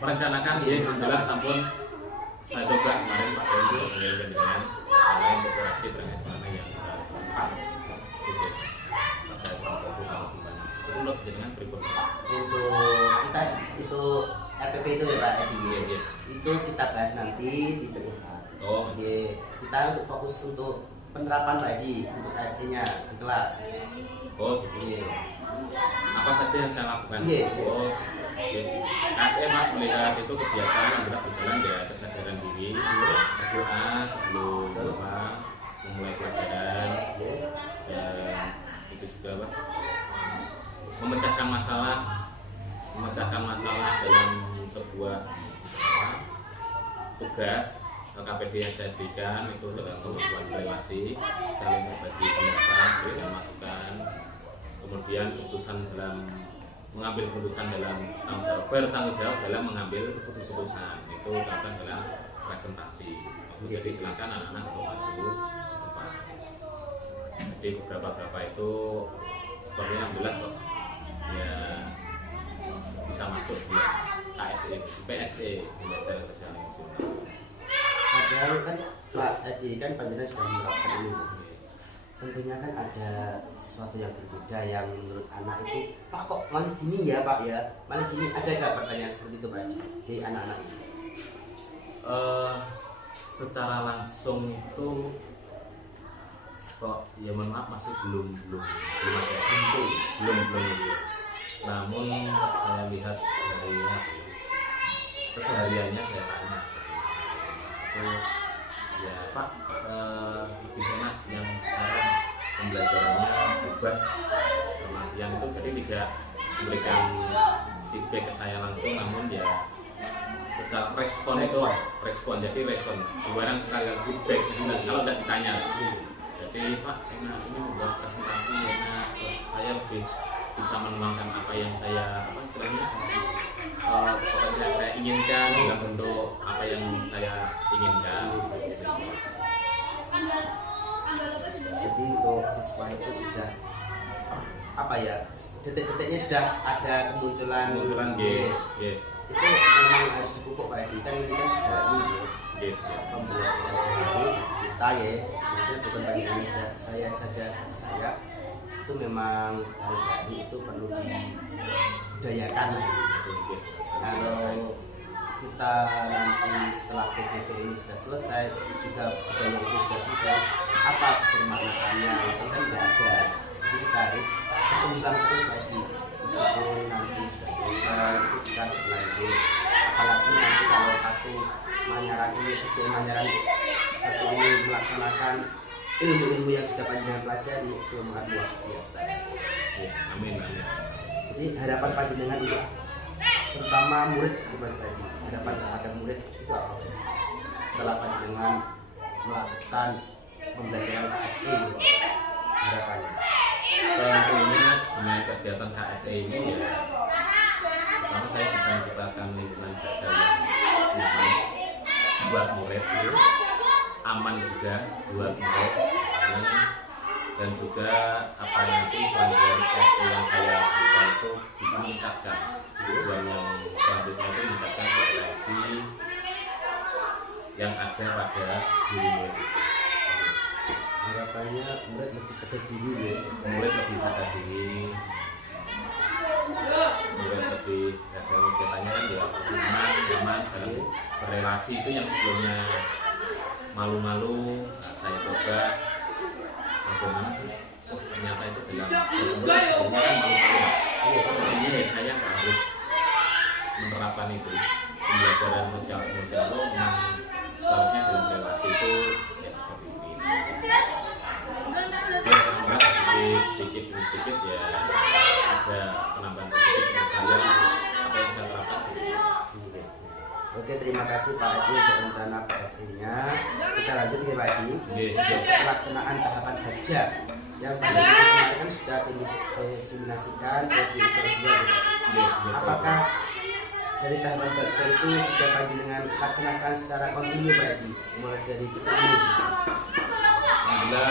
Merencanakan dia kebetulan sampun saya coba kemarin Pak Dendi mengirimkan dengan untuk koreksi terkait mana yang pas gitu. Saya fokus sama gimana itu loh dengan berikutnya Untuk kita itu RPP itu ya Pak Edi Iya. itu kita bahas nanti di PUH. Oh Kita untuk fokus untuk penerapan Pak Haji untuk KSE-nya di kelas. oh gitu. Apa saja yang saya lakukan? Iya. Oh KSE Pak melihat itu kebiasaan adalah berjalan ya kesadaran diri berdoa sebelum memulai pelajaran dan itu juga Pak memecahkan masalah dalam sebuah tugas KPD yang saya berikan itu dalam pembentukan relasi saling berbagi pendapat dan masukan kemudian mengambil keputusan dalam bertanggung jawab dalam mengambil keputusan itu akan dalam presentasi jadi silakan anak-anak untuk maju cepat jadi beberapa itu sepertinya alhamdulillah kok ya bisa masuk di PSE belajar sosial emosional. Padahal kan Pak Haji kan panjenengan sudah menerapkan ini. Tentunya kan ada sesuatu yang berbeda yang menurut anak itu Pak kok malah gini ya Pak ya malah gini ada nggak pertanyaan seperti itu Pak di anak-anak ini? Secara langsung itu kok ya mohon maaf masih belum ada muncul, belum gitu. Namun saya lihat dari kesehariannya saya tanya itu ya Pak, lebih enak yang sekarang pembelajarannya bebas, yang itu jadi tidak memberikan feedback ke saya langsung, namun ya secara respon jadi respon barang sekali feedback kalau tidak ditanya. Jadi Pak, enak ini membuat presentasi enak, saya lebih bisa menuangkan apa yang saya istilahnya pokoknya saya inginkan dalam bentuk apa yang saya inginkan. Jadi untuk siswa itu sudah apa ya, detik-detiknya sudah ada kemunculan G. Itu memang harus dipupuk Pak Edi, kan ini kan dari pembelajaran baru kita ya, maksudnya bukan bagi Indonesia, saya saja saya itu memang hal baru itu perlu dibudayakan. Kalau kita nanti setelah PTP ini sudah selesai juga budaya itu sudah selesai, apa bermaknaannya itu kan tidak ada. Jadi kita harus berkembang terus lagi meskipun nanti sudah selesai itu kita berlanjut. Apalagi nanti kalau satu Manyaran ini satu ini melaksanakan ilmu-ilmu yang sudah panjenengan pelajari itu luar biasa. Ya, amin. Jadi harapan panjenengan itu terutama murid tadi, harapan kepada murid itu apa? Setelah panjenengan melakukan pembelajaran KSE harapannya. Tentunya dengan kegiatan KSE ini ya pertama saya bisa menciptakan lingkungan belajar yang nyaman buat murid, aman juga buat murid, dan juga apa nanti pembelajaran KSE yang saya berikan itu bisa meningkatkan tujuan yang selanjutnya itu meningkatkan kompetensi yang ada pada diri murid itu. Harapannya murid lebih sadar diri ya. Murid lebih sadar diri, murid lebih kalau katanya kan ya nyaman dalam berrelasi itu yang sebelumnya malu-malu. Nah, saya coba bagaimana ternyata itu dengan malu-malu ya saya harus menerapkan itu pembelajaran sosial itu memang seharusnya dalam relasi itu ya seperti ini. Sedikit ya ada penambahan positif untuk saya apa yang saya terapkan. Oke, terima kasih Pak Edi untuk rencana PSI-nya. Kita lanjut ya Pak Edi. Pelaksanaan tahapan kerja yang pada kemarin kan sudah disimulasikan di apakah dari tahapan kerja itu sudah panjenengan laksanakan secara kontinu Pak Edi mulai dari kita ini? Alhamdulillah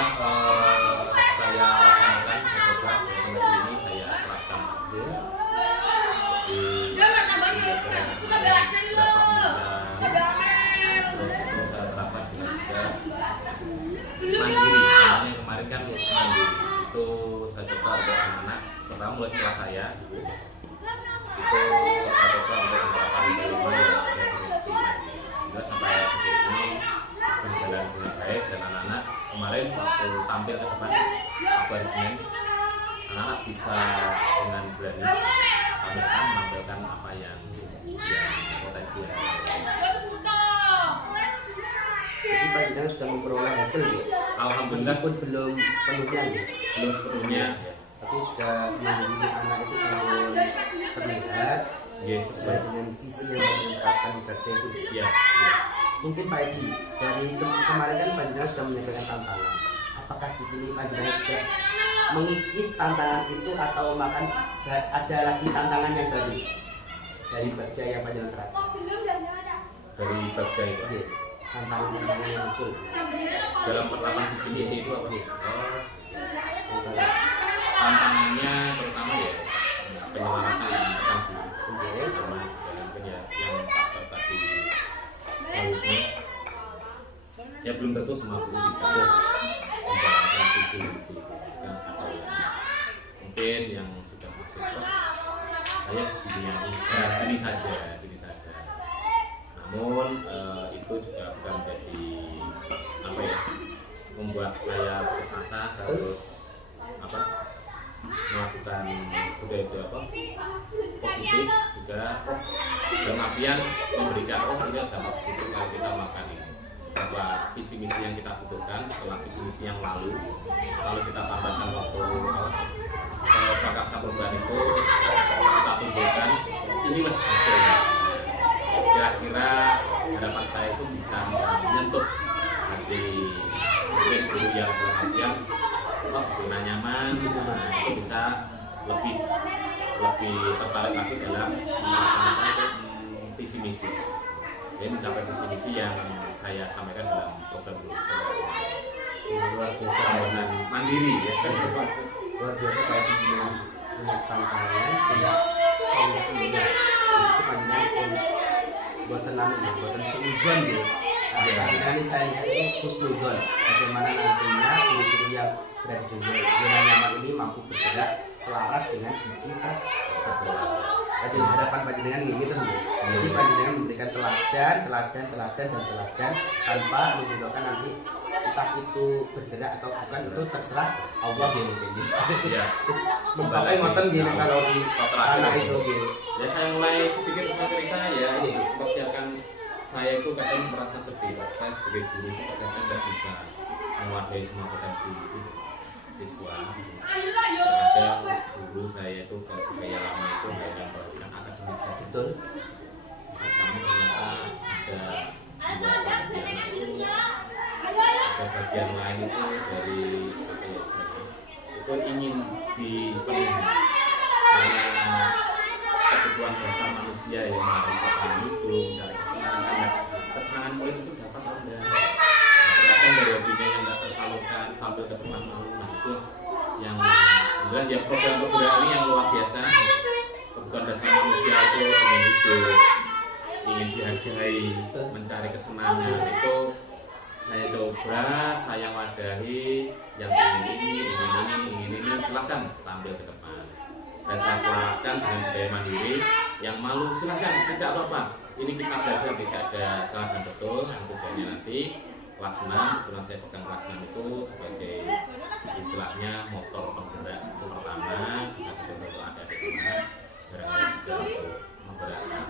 saya laksanakan, saya coba sampai ini saya terapkan di pembelajaran berapa terus itu saya terapkan dengan juga mandiri. Yang kemarin kan mandiri itu saya coba untuk anak-anak pertama mulai kelas saya itu saya coba untuk beberapa lima yang juga sampai detik ini berjalan dengan baik, dan anak-anak kemarin waktu tampil ke depan Senin, anak-anak bisa dengan berani menampilkan apa yang potensi ya. Jadi Pak Jenderal sudah memperoleh hasil ya? Alhamdulillah meskipun belum sepenuhnya ya? belum sepenuhnya ya. Tapi sudah menjadi anak itu sambil terlihat sesuai dengan visi yang diungkapkan di kerja itu Ya. Mungkin Pak Edi, dari kemarin kan Pak Jenderal sudah menyampaikan tantangan. Apakah di sini Pak Jenderal sudah mengikis tantangan itu atau bahkan ada lagi tantangan yang baru dari kerja yang Pak Jenderal terapkan? Dari kerja itu Oke, tantangan yang muncul dalam penerapan visi misi itu apa? tantangan. Tantangannya terutama ya penyelarasan dengan guru, Oke. sama juga mungkin ya yang faktor tadi harusnya ya belum tentu semua guru bisa menjalankan visi misi itu, kan ada yang mungkin yang sudah masuk saya segini ini saja. Namun itu juga bukan menjadi apa ya membuat saya putus asa. Saya harus melakukan budaya positif juga, dalam artian memberikan ini dampak positif kalau kita melakukan ini, bahwa visi misi yang kita butuhkan setelah visi misi yang lalu, kalau kita tambahkan waktu prakarsa perubahan itu, kita tunjukkan inilah hasilnya. Kira-kira harapan saya itu bisa menyentuh hati mungkin guru yang dalam artian zona nyaman, itu bisa lebih tertarik lagi dalam melaksanakan visi misi. Jadi mencapai visi misi yang saya sampaikan dalam program luar biasa dengan mandiri ya. Luar biasa Pak Haji dengan tantangan tidak solusinya. Itu panjenengan buatan buatan seuzon ya. Ini saya lihat itu khusnudon. Bagaimana nantinya guru-guru yang berada di zona nyaman ini mampu bergerak selaras dengan visi sekolah. Jadi harapan panjenengan ini tentu. Jadi panjenengan memberikan teladan tanpa menunjukkan nanti entah itu bergerak atau bukan, itu terserah Allah ya mungkin. Ya. Terus membakai ngoten gini kalau di anak itu gitu. Ya saya mulai sedikit cerita ya, ini mempersiapkan saya itu kadang merasa sedih. Saya sebagai guru itu kadang tidak bisa mewadahi semua potensi itu siswa. Kadang guru saya itu kayak lama itu hanya melakukan akademik saja. Betul. Namun ternyata ada bagian lain itu dari itu ingin dipenuhi karena kebutuhan dasar manusia yang mencari hidup, mencari kesenangan. Kesenangan poin itu dapat ada. Terkadang dari hobinya yang tidak tersalurkan tampil ke depan malu, nah itu yang kemudian ya program-program ini yang luar biasa. Kebutuhan dasar manusia itu ingin hidup, ingin dihargai, mencari kesenangan, itu saya coba, saya wadahi yang ingin ini, silakan tampil ke depan. Dan saya selaraskan dengan budaya mandiri, yang malu silakan, tidak apa-apa. Ini kita belajar, tidak ada salah dan betul. Yang tujuannya nanti kelas 6, kebetulan saya pegang kelas 6 itu sebagai istilahnya motor penggerak. Itu pertama, bisa dicoba kalau ada di rumah, barangkali juga untuk menggerakkan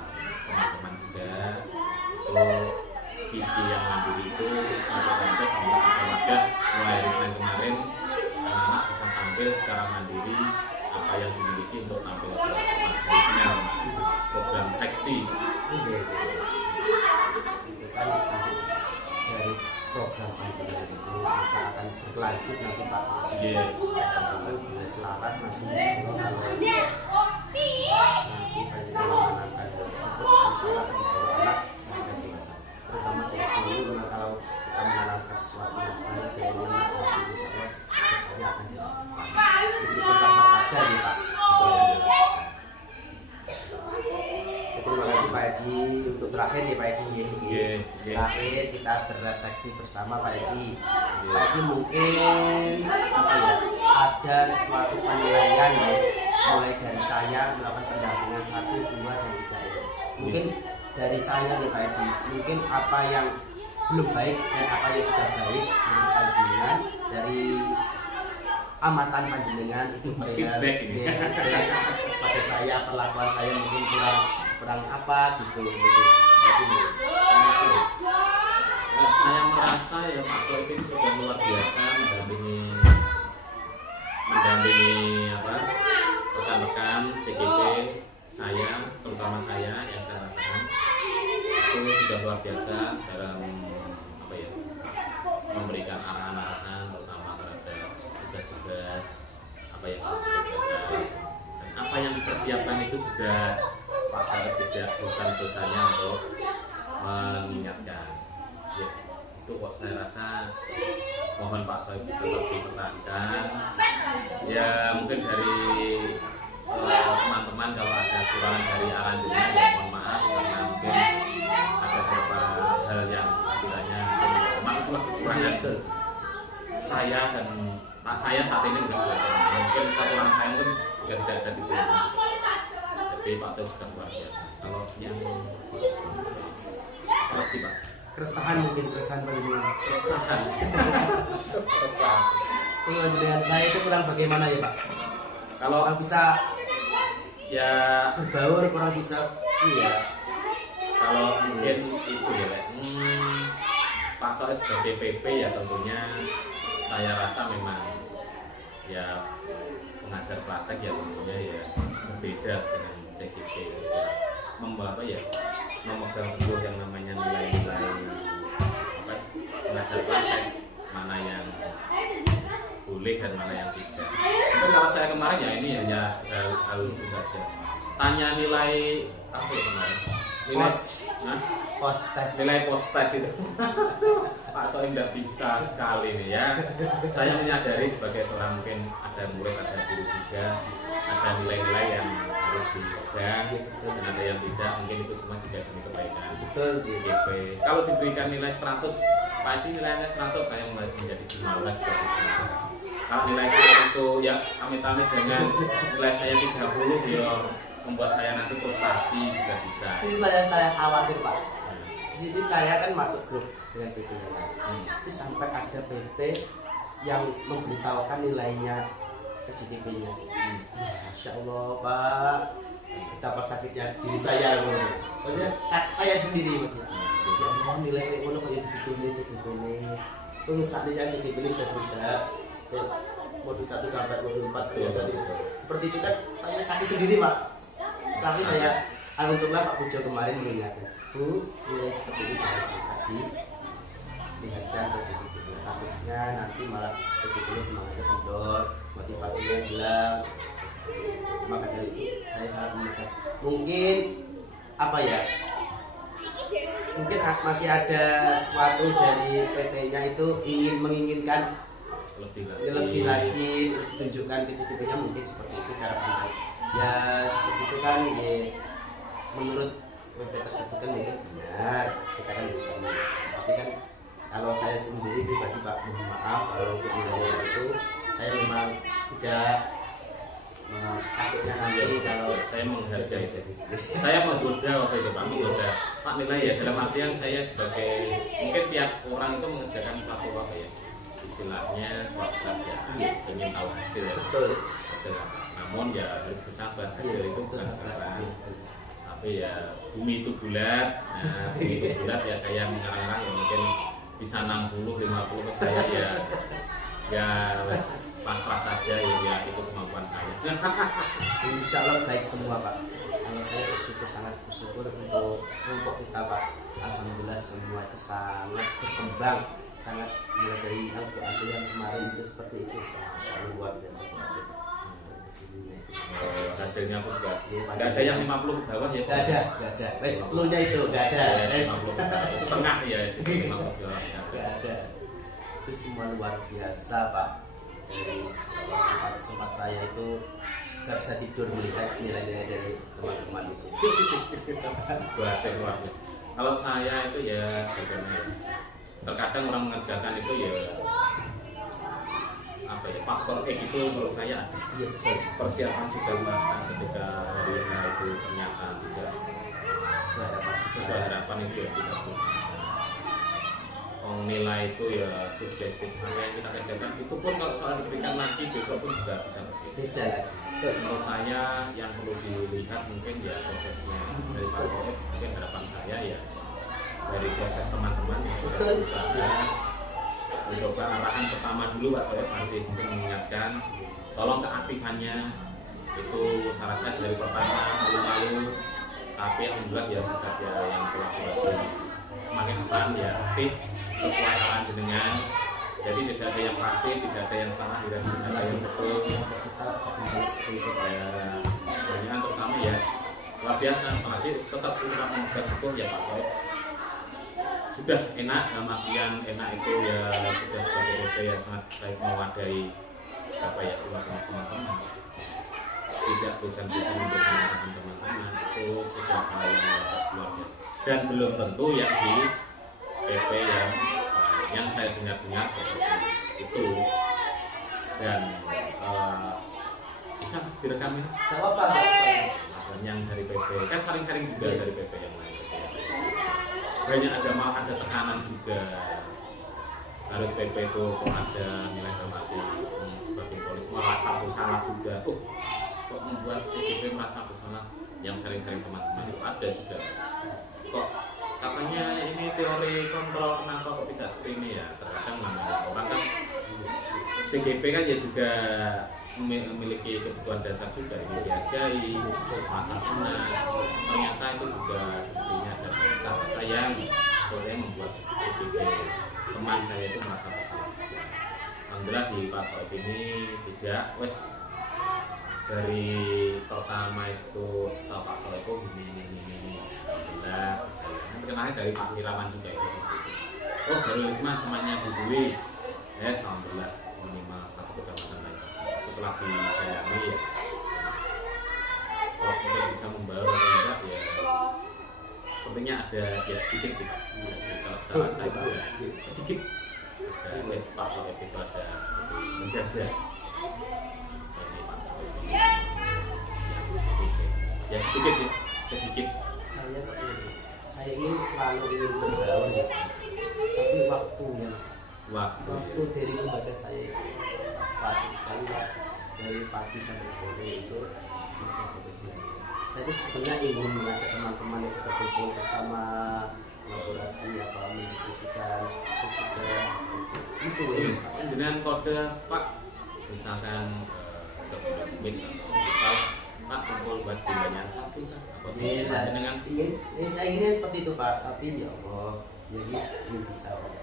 teman-teman juga. Itu visi yang mandiri itu sampai sama wadah mulai hari Senin kemarin, anak-anak bisa tampil secara mandiri apa yang dimiliki untuk tampil ke depan. Dari sini program seksi itu kan dari program panjenengan itu kita akan berlanjut nanti Pak. Jangan selaras nanti kalau nanti panjenengan menanamkan insya Allah anak sampai dewasa. Terutama dari dulu kalau kita menanamkan sesuatu yang baik dari anak insya Allah kedepannya akan dilakukan meskipun tanpa sadar ya Pak. Terima kasih Pak Edi. Untuk terakhir ya Pak Edi terakhir kita berefleksi bersama Pak Edi. Pak Edi mungkin ada sesuatu penilaian ya, mulai dari saya melakukan pendampingan 1, 2, dan 3 ya. Mungkin dari saya nih Pak Edi, mungkin apa yang belum baik dan apa yang sudah baik menurut panjenengan dari amatan panjenengan itu pada saya, perlakuan saya mungkin kurang apa gitu. Saya merasa ya Pak Soipin sudah luar biasa mendampingi rekan-rekan CGP saya, terutama saya yang saya rasakan itu sudah luar biasa dalam memberikan arahan-arahan terutama terhadap tugas-tugas apa yang harus dikerjakan dan apa yang dipersiapkan itu juga Pak Soip tidak bosan-bosannya untuk mengingatkan ya, itu kok saya rasa mohon Pak Soip itu lebih dipertahankan ya, mungkin dari teman-teman kalau ada kekurangan dari aransemen ya mohon maaf karena mungkin ada beberapa hal yang sekiranya memang itulah kekurangan saya dan tak saya saat ini mungkin kekurangan saya pun juga tidak ada di sini. Jadi Pak Soip sudah luar biasa. Kalau yang lagi Pak keresahan mungkin keresahan panjenengan. keresahan. Dengan saya itu kurang bagaimana ya Pak? Kalau Kurang bisa ya berbaur, kurang bisa iya. kalau mungkin itu ya Lek. Pak Soe sebagai PP ya tentunya saya rasa memang ya pengajar praktek ya tentunya ya berbeda dengan CGP ya. Membawa ya memegang teguh yang namanya nilai-nilai apa pengajar praktek, mana yang boleh dan mana yang tidak. Mungkin kalau saya kemarin ya ini hanya hal lucu saja. Tanya nilai apa ya kemarin? Nilai Hah? Post test. Nilai post test itu Pak Soe tidak bisa sekali nih ya. Saya menyadari sebagai seorang mungkin ada murid, ada guru juga, ada nilai-nilai yang harus dipegang dan ada yang tidak. Mungkin itu semua juga demi kebaikan. Betul. GP. Kalau diberikan nilai 100, Pak Edi nilainya 100, saya menjadi jumawa seperti itu. Kalau nilai saya itu ya amit-amit jangan nilai saya 30 ya membuat saya nanti frustasi juga bisa. Ini saya khawatir Pak. Di sini saya kan masuk grup dengan PP itu sampai ada PP yang memberitahukan nilainya ke CGP-nya. Masya Allah Pak, betapa sakitnya diri saya loh. Maksudnya saya sendiri maksudnya. Ya Allah nilai kayak ngono kayak digituin CGP-nya. Itu misalnya CGP-nya sudah bisa modul 1 sampai modul 4 ya tadi. Seperti itu kan saya sakit sendiri Pak. Tapi saya alhamdulillah Pak Pujo kemarin mengingatkan, Bu, nilai seperti ini jangan sampai dilihatkan ke CGP. Takutnya nanti malah CGP semangatnya kendor, motivasinya hilang. Maka dari itu saya sangat mengingatkan. Mungkin apa ya? Mungkin masih ada sesuatu dari PP-nya itu menginginkan lebih lagi terus ditunjukkan ke CGP-nya, mungkin seperti itu cara pandang. Ya seperti itu kan ya, menurut PP tersebut kan mungkin benar, kita kan bisa melihat. Tapi kan kalau saya sendiri pribadi Pak, mohon maaf kalau untuk nilai itu saya memang tidak takutnya nanti kalau saya menghargai itu. Saya menggoda waktu itu Pak, menggoda Pak nilai ya dalam artian saya sebagai mungkin tiap orang itu mengerjakan suatu apa ya istilahnya suatu kerjaan ingin tahu hasil ya. Hasil. Namun ya harus bersabar, hasil itu bukan sekarang. Tapi ya bumi itu bulat, nah bumi itu bulat ya saya mengarang-arang ya mungkin bisa 60, 50 ke saya ya pasrah saja ya itu kemampuan saya. Insya Allah baik semua Pak. Kalau saya bersyukur, sangat bersyukur untuk kelompok kita Pak. Alhamdulillah semua itu sangat berkembang, sangat mulai dari yang berhasil yang kemarin itu seperti itu. Masya Allah luar biasa berhasil. Hasilnya pun juga nggak ada yang 50 ke bawah ya. Nggak ada. Wes pelunya itu nggak ada. Wes itu tengah ya, 50 ke bawah. Nggak ada. Itu semua luar biasa Pak. Dari sempat saya itu nggak bisa tidur melihat nilai-nilai dari teman-teman itu. Bahasa luar. Kalau saya itu ya bagaimana? Terkadang orang mengerjakan itu ya apa ya faktor itu menurut saya Iya, persiapan sudah matang ketika hari itu ternyata tidak sesuai harapan itu ya tidak bisa. Nilai itu ya subjektif, apa yang kita kerjakan itu pun kalau soal diberikan lagi besok pun juga bisa berbeda. Menurut saya yang perlu dilihat mungkin ya prosesnya dari Pak Soe, mungkin harapan saya ya dari proses teman-teman yang sudah berusaha mencoba arahan pertama dulu Pak Soe masih mengingatkan tolong keaktifannya itu saya rasa dari pertama malu-malu tapi alhamdulillah ya berkat ya yang kolaborasi semakin depan ya aktif sesuai arahan jenengan, jadi tidak ada yang pasif, tidak ada yang salah, tidak ada yang betul. Kita seperti itu ya jenengan terutama ya luar biasa, apalagi tetap kita memegang betul ya Pak Soe. Sudah enak, dalam artian enak itu ya sudah sebagai OP ya sangat baik mewadahi apa ya teman-teman, tidak bosan-bosan untuk teman-teman itu sudah hal yang luar biasa. Dan belum tentu ya di PP yang saya dengar seperti itu. Dan bisa direkam ini? Apa? Yang dari PP kan saling-saling juga dari PP yang lain. banyak malah ada tekanan juga, harus PP itu kok ada nilai hormati sebagai polisi merasa bersalah juga, kok membuat CGP merasa bersalah, yang sering-sering teman-teman itu ada juga, kok katanya ini teori kontrol, kenapa kok tidak seperti ini ya. Terkadang namanya orang kan CGP kan ya juga memiliki kebutuhan dasar juga, ini dihargai, masa senang, ternyata itu juga sepertinya ada sahabat saya yang soalnya membuat CGP, teman saya itu merasa bersalah. Alhamdulillah di Pak Soeb ini tidak, wes dari pertama itu tahu Pak Soeb itu ini alhamdulillah saya kenalnya dari Pak Wirawan juga itu. Oh baru Lukman temannya Bu Dwi, alhamdulillah minimal satu kecamatan lain. Setelah didalami ya, kalau kita bisa membawa enggak ya, sepertinya ada ya sedikit sih Pak. Kalau salah saya itu ada sedikit. Dan Pak Soeb itu ada menjaga ini Pak Soeb ya sedikit sih, sedikit. Saya ingin selalu ingin bergaul, tapi waktunya waktu dari lembaga saya padat sekali Pak, dari pagi sampai sore itu bisa bekerja. Saya itu sebenarnya ingin mengajak teman-teman untuk berkumpul bersama, kolaborasi apa, mendiskusikan itu dengan kode Pak, misalkan sebelum meet Pak kumpul buat banyak satu kan dengan ingin saya ingin seperti itu Pak, tapi ya Allah jadi belum bisa Pak.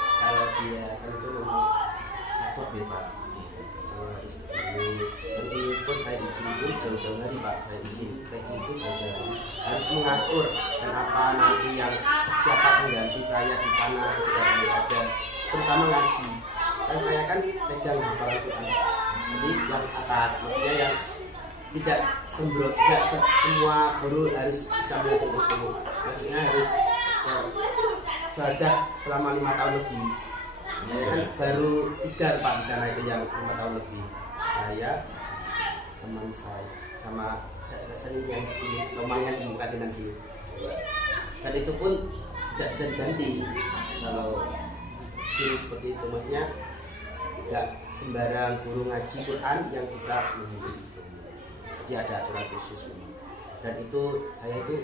Kalau dia itu memang support ya Pak, ini pun saya izin pun jauh-jauh hari Pak, saya izin itu saja harus mengatur dan apa nanti yang siapa pengganti saya di sana ketika saya ada, terutama ngaji. Saya kan pegang kepala Quran, jadi yang atas maksudnya yang tidak sembrot, tidak semua guru harus bisa melakukan itu, maksudnya harus sudah selama 5 tahun lebih. Saya kan baru 3 Pak di sana itu yang 5 tahun lebih. Saya, teman saya, sama rasanya yang di sini, rumahnya di Kadenan sini. Dan itu pun tidak bisa diganti kalau guru seperti itu, maksudnya tidak sembarang guru ngaji Quran yang bisa memimpin itu. Jadi ada aturan khusus memang. Dan itu saya itu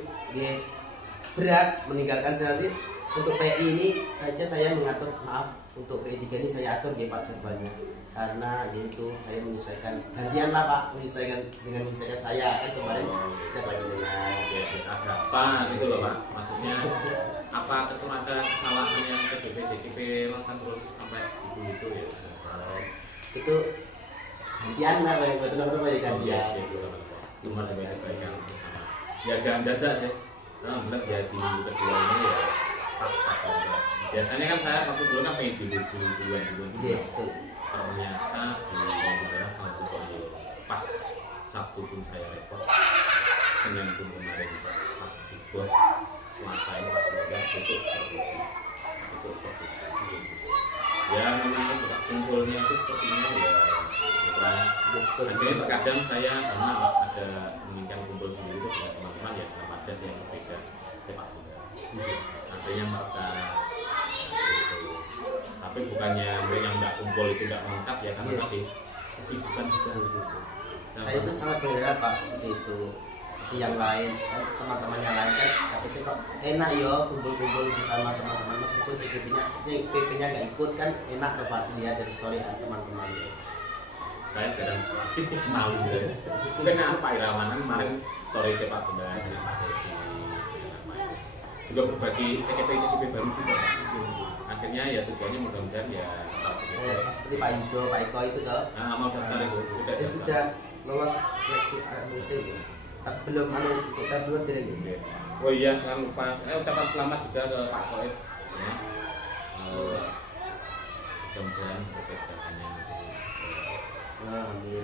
berat meninggalkan nanti untuk PI ini saja saya mengatur, maaf untuk PI 3 ini saya atur Pak jadwalnya, karena yaitu saya menyesuaikan gantian lah Pak, menyesuaikan dengan menyesuaikan saya kan kemarin saya bagi dengan ada apa gitu loh Pak, maksudnya apa tetap ada kesalahan yang CGP kan terus sampai itu ya itu gantian lah Pak, betul-betul Pak gantian cuma dengan kebaikan bersama ya gak mendadak sih. Nah, benar ya di minggu kedua ini ya pas aja. Biasanya kan saya waktu dulu kan pengen duluan ternyata di daerah kalau pas Sabtu pun saya repot, Senin pun kemarin pas di bos, Selasa ini pas juga besok seperti ya memang kumpulnya itu sepertinya ya kurang. Akhirnya terkadang saya karena ada menginginkan kumpul sendiri itu dengan teman-teman ya dalam adat yang berbeda sepak bola, akhirnya mereka gitu. Tapi bukannya mereka yang nggak kumpul itu nggak lengkap ya, karena tadi kesibukan juga gitu. Saya itu sangat berharap Pak seperti itu, seperti yang lain kan, teman-teman yang lain kan tapi sih kok enak ya kumpul-kumpul bersama teman-teman, meskipun CGP-nya nggak ikut kan enak loh Pak lihat dari story teman-teman. Saya sedang malu ya. Mungkin Pak Irawan kemarin story sepak bola dengan Pak Desi juga berbagi CGP baru juga Pak. Akhirnya ya tujuannya mudah-mudahan ya seperti Pak Indo, Pak Eko itu toh. Nah, mau daftar itu sudah lolos seleksi musim ya. Tapi belum kita belum tidak. Oh iya, jangan lupa ucapan selamat juga ke Pak Soeb ya. Mudah-mudahan kegiatannya amin.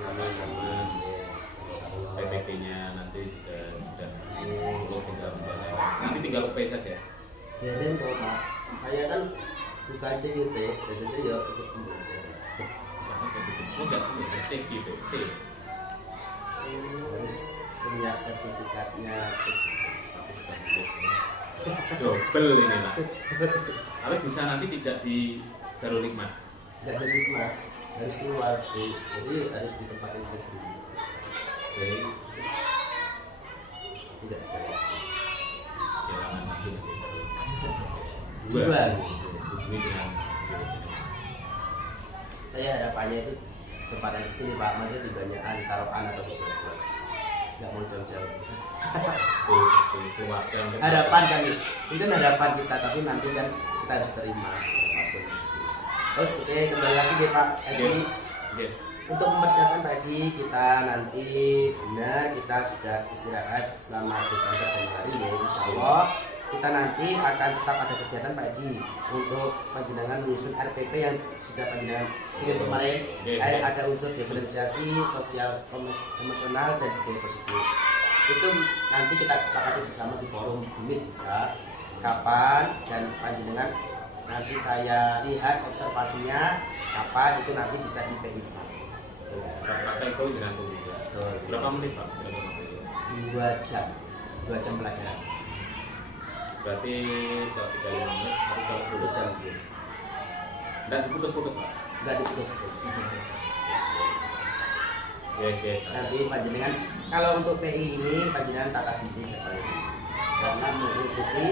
PPP-nya nanti sudah tinggal nanti tinggal UP saja. Ya dan kalau Pak, saya kan bukan CGP, jadi saya ikut saja. Oh nggak sih, CGP. Harus punya sertifikatnya. double ini lah. Tapi bisa nanti tidak di Darul Hikmah. Tidak ada hikmah, harus keluar sih. Jadi harus ditempatin dulu. Oke. Tidak ada. Kehilangan lagi nanti Darul Dua. Hubungi dengan Saya harapannya itu tempatan di sini Pak, maksudnya di banyakan taruhan atau beberapa. Nggak mau jauh-jauh. keluarga. Harapan kan, itu harapan kita, tapi nanti kan kita harus terima apapun di sini. Terus oke, kembali lagi deh Pak Edi. Oke. Untuk mempersiapkan Pak Edi, kita nanti benar kita sudah istirahat selama Desember Januari ya, insya Allah kita nanti akan tetap ada kegiatan Pak Edi untuk panjenengan menyusun RPP yang sudah panjenengan bikin kemarin. Ada unsur diferensiasi sosial emosional dan budaya positif. Itu nanti kita sepakati bersama di forum Bumit bisa kapan dan panjenengan nanti saya lihat observasinya kapan itu nanti bisa di PI. Kata itu dengan juga. Berapa menit Pak? 2 jam pelajaran. Berarti kalau 35 menit, tapi kalau 2 jam. Tidak diputus-putus Pak? Enggak diputus-putus. Oke. Nanti panjenengan kalau untuk PI ini panjenengan tak kasih ini karena mengikuti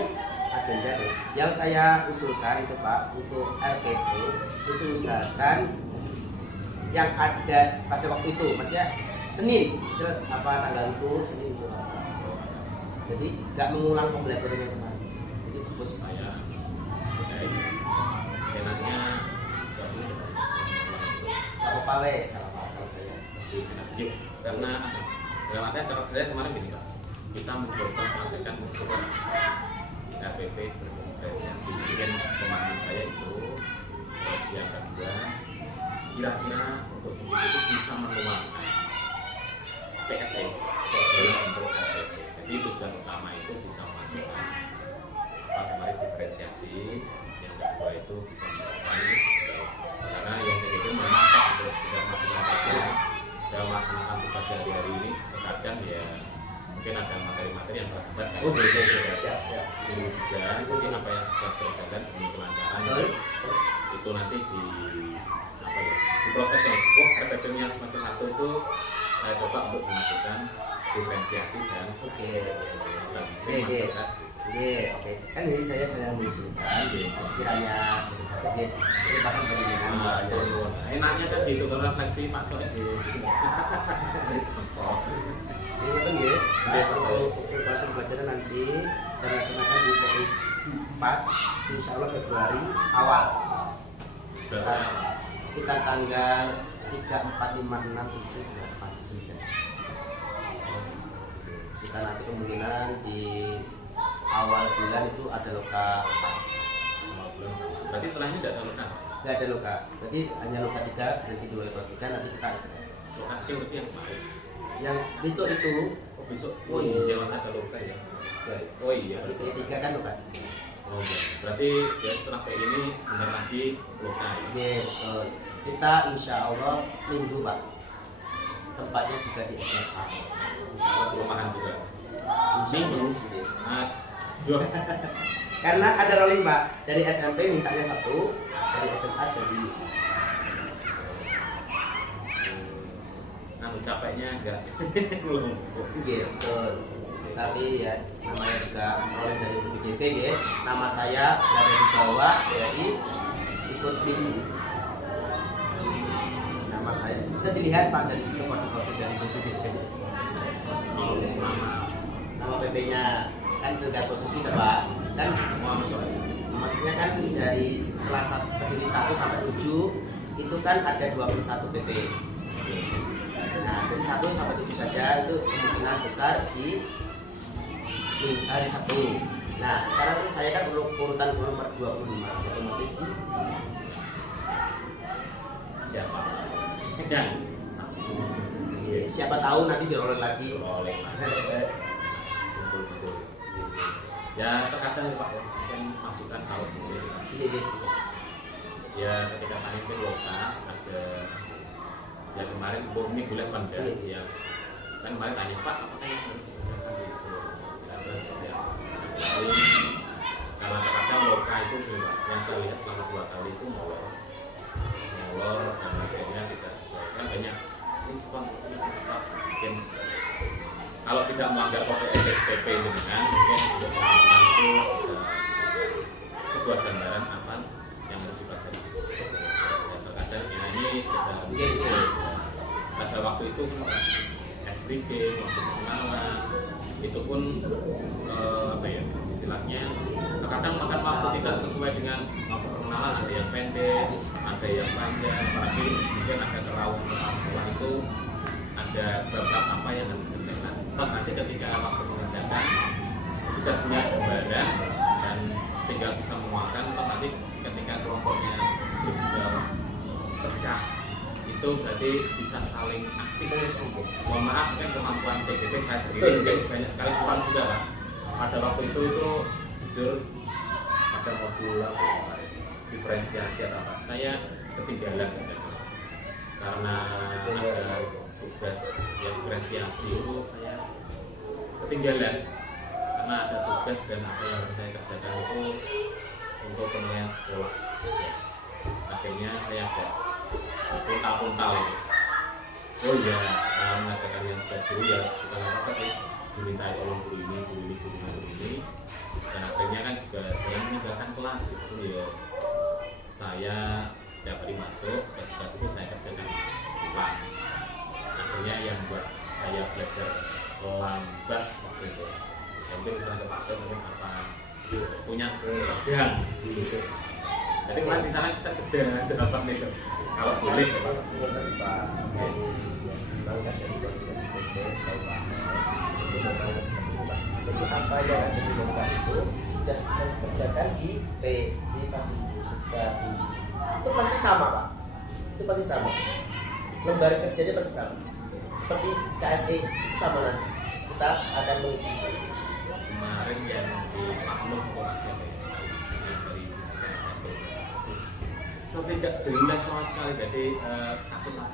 agenda deh. Yang saya usulkan itu Pak untuk RPP itu usahakan yang ada pada waktu itu, maksudnya Senin, tanggal itu Senin itu. Jadi nggak mengulang pembelajaran yang kemarin. Jadi fokus Saya enaknya apa wes kalau saya. Yuk, karena dalam artian cara saya kemarin gini Pak, kita mencoba mengatakan RPP berdiferensiasi. Mungkin pemahaman saya itu terus yang kedua kira-kira untuk itu bisa menuangkan PSE dalam bentuk RPP. Jadi tujuan utama itu bisa memasukkan kemarin diferensiasi, yang kedua itu bisa memasukkan karena yang ketiga memang untuk sekedar masukkan saja dalam melaksanakan tugas sehari-hari ini terkadang ya mungkin ada materi-materi yang berakibat Siap. ini juga mungkin apa yang sudah berjalan dengan kelancaran itu nanti di apa ya diproses RPP yang semester 1 itu saya coba untuk memasukkan diferensiasi dan Oke. Kan ini saya mengusulkan sekiranya merupakan panjenengan enaknya kan gitu kalau refleksi Pak Soek ini kan ya, untuk observasi pelajaran nanti dan laksanakan di PI 4 insya Allah Februari awal sekitar tanggal 3, 4, 5, 6, 7, 8, 9 kita nanti kemungkinan di awal bulan itu ada loka 4. berarti setelah ini tidak ada luka Nggak ada loka, berarti hanya loka 3, nanti 2 atau 3 nanti kita luka kecil berarti yang kemarin yang besok itu besok iya masa ada luka ya oh iya terus P3 kan loka. oh iya berarti ya setelah kayak ini sebentar lagi luka ya Kita insya Allah minggu Pak tempatnya juga di SMA perumahan juga minggu dua karena ada rolling Pak dari SMP mintanya 1 dari SMA dari capeknya enggak belum gitu. Tapi ya namanya juga rolling dari BPJP ya. Nama saya berada di bawah jadi ikut tim nama saya bisa dilihat Pak dari situ kode-kode dari BPJP. Nama PP-nya kan tergantung posisi Pak kan maksudnya kan dari kelas berdiri 1 sampai 7 itu kan ada 21 PP. Nah dari 1 sampai 7 saja itu kemungkinan besar di hari Sabtu. Nah sekarang saya kan urutan nomor 25 otomatis siapa yang siapa tahu nanti diroleh lagi oleh ya terkadang ya Pak ya mungkin masukan kalau boleh ya ketika panitia lokal ada ya kemarin ini bulan pandai ya kan kemarin tanya Pak apakah yang harus dipersiapkan di seluruh terus ya karena terkadang loka itu yang saya lihat selama 2 kali itu molor dan akhirnya tidak sesuai. Kan banyak ini cuma bikin kalau tidak melanggar kode etik PP dengan mungkin untuk teman-teman itu bisa sebuah gambaran apa yang harus dipelajari. Ya, terkadang ya ini sudah pada waktu itu SPG, waktu kenalan itu pun apa ya istilahnya terkadang makan waktu tidak sesuai dengan waktu perkenalan, ada yang pendek, ada yang panjang, apalagi mungkin ada terlalu setelah itu ada beberapa apa yang harus dikerjakan. Nanti ketika waktu mengerjakan sudah punya gambaran dan tinggal bisa menguatkan, nanti ketika kelompoknya pecah itu berarti bisa saling aktif. Mohon maaf mungkin kemampuan CGP saya sendiri mungkin banyak sekali kurang juga Pak. Pada waktu itu jujur pada modul diferensiasi atau apa saya ketinggalan karena ada tugas yang diferensiasi itu saya ketinggalan karena ada tugas dan apa yang harus saya kerjakan itu untuk penilaian sekolah. Akhirnya saya agak puntal itu. Oh iya, mengajarkan yang tugas dulu ya bukan apa-apa sih, diminta tolong guru ini, dan akhirnya kan juga dengan meninggalkan kelas itu ya saya tiap hari masuk tugas itu saya kerjakan ulang. Akhirnya yang buat saya belajar lambat waktu itu ya, mungkin misalnya kepake mungkin apa punya pedang gitu. Jadi kalau di sana bisa gede delapan itu kalau boleh jadi apa yang ada di lomba itu sudah dikerjakan di fasilitas itu pasti sama Pak, itu pasti sama, lembar kerjanya pasti sama seperti KSE itu sama nanti kita akan mengisi kemarin yang di Maklum siapa ya dari sampai nggak jelas sama sekali. Jadi kasus 1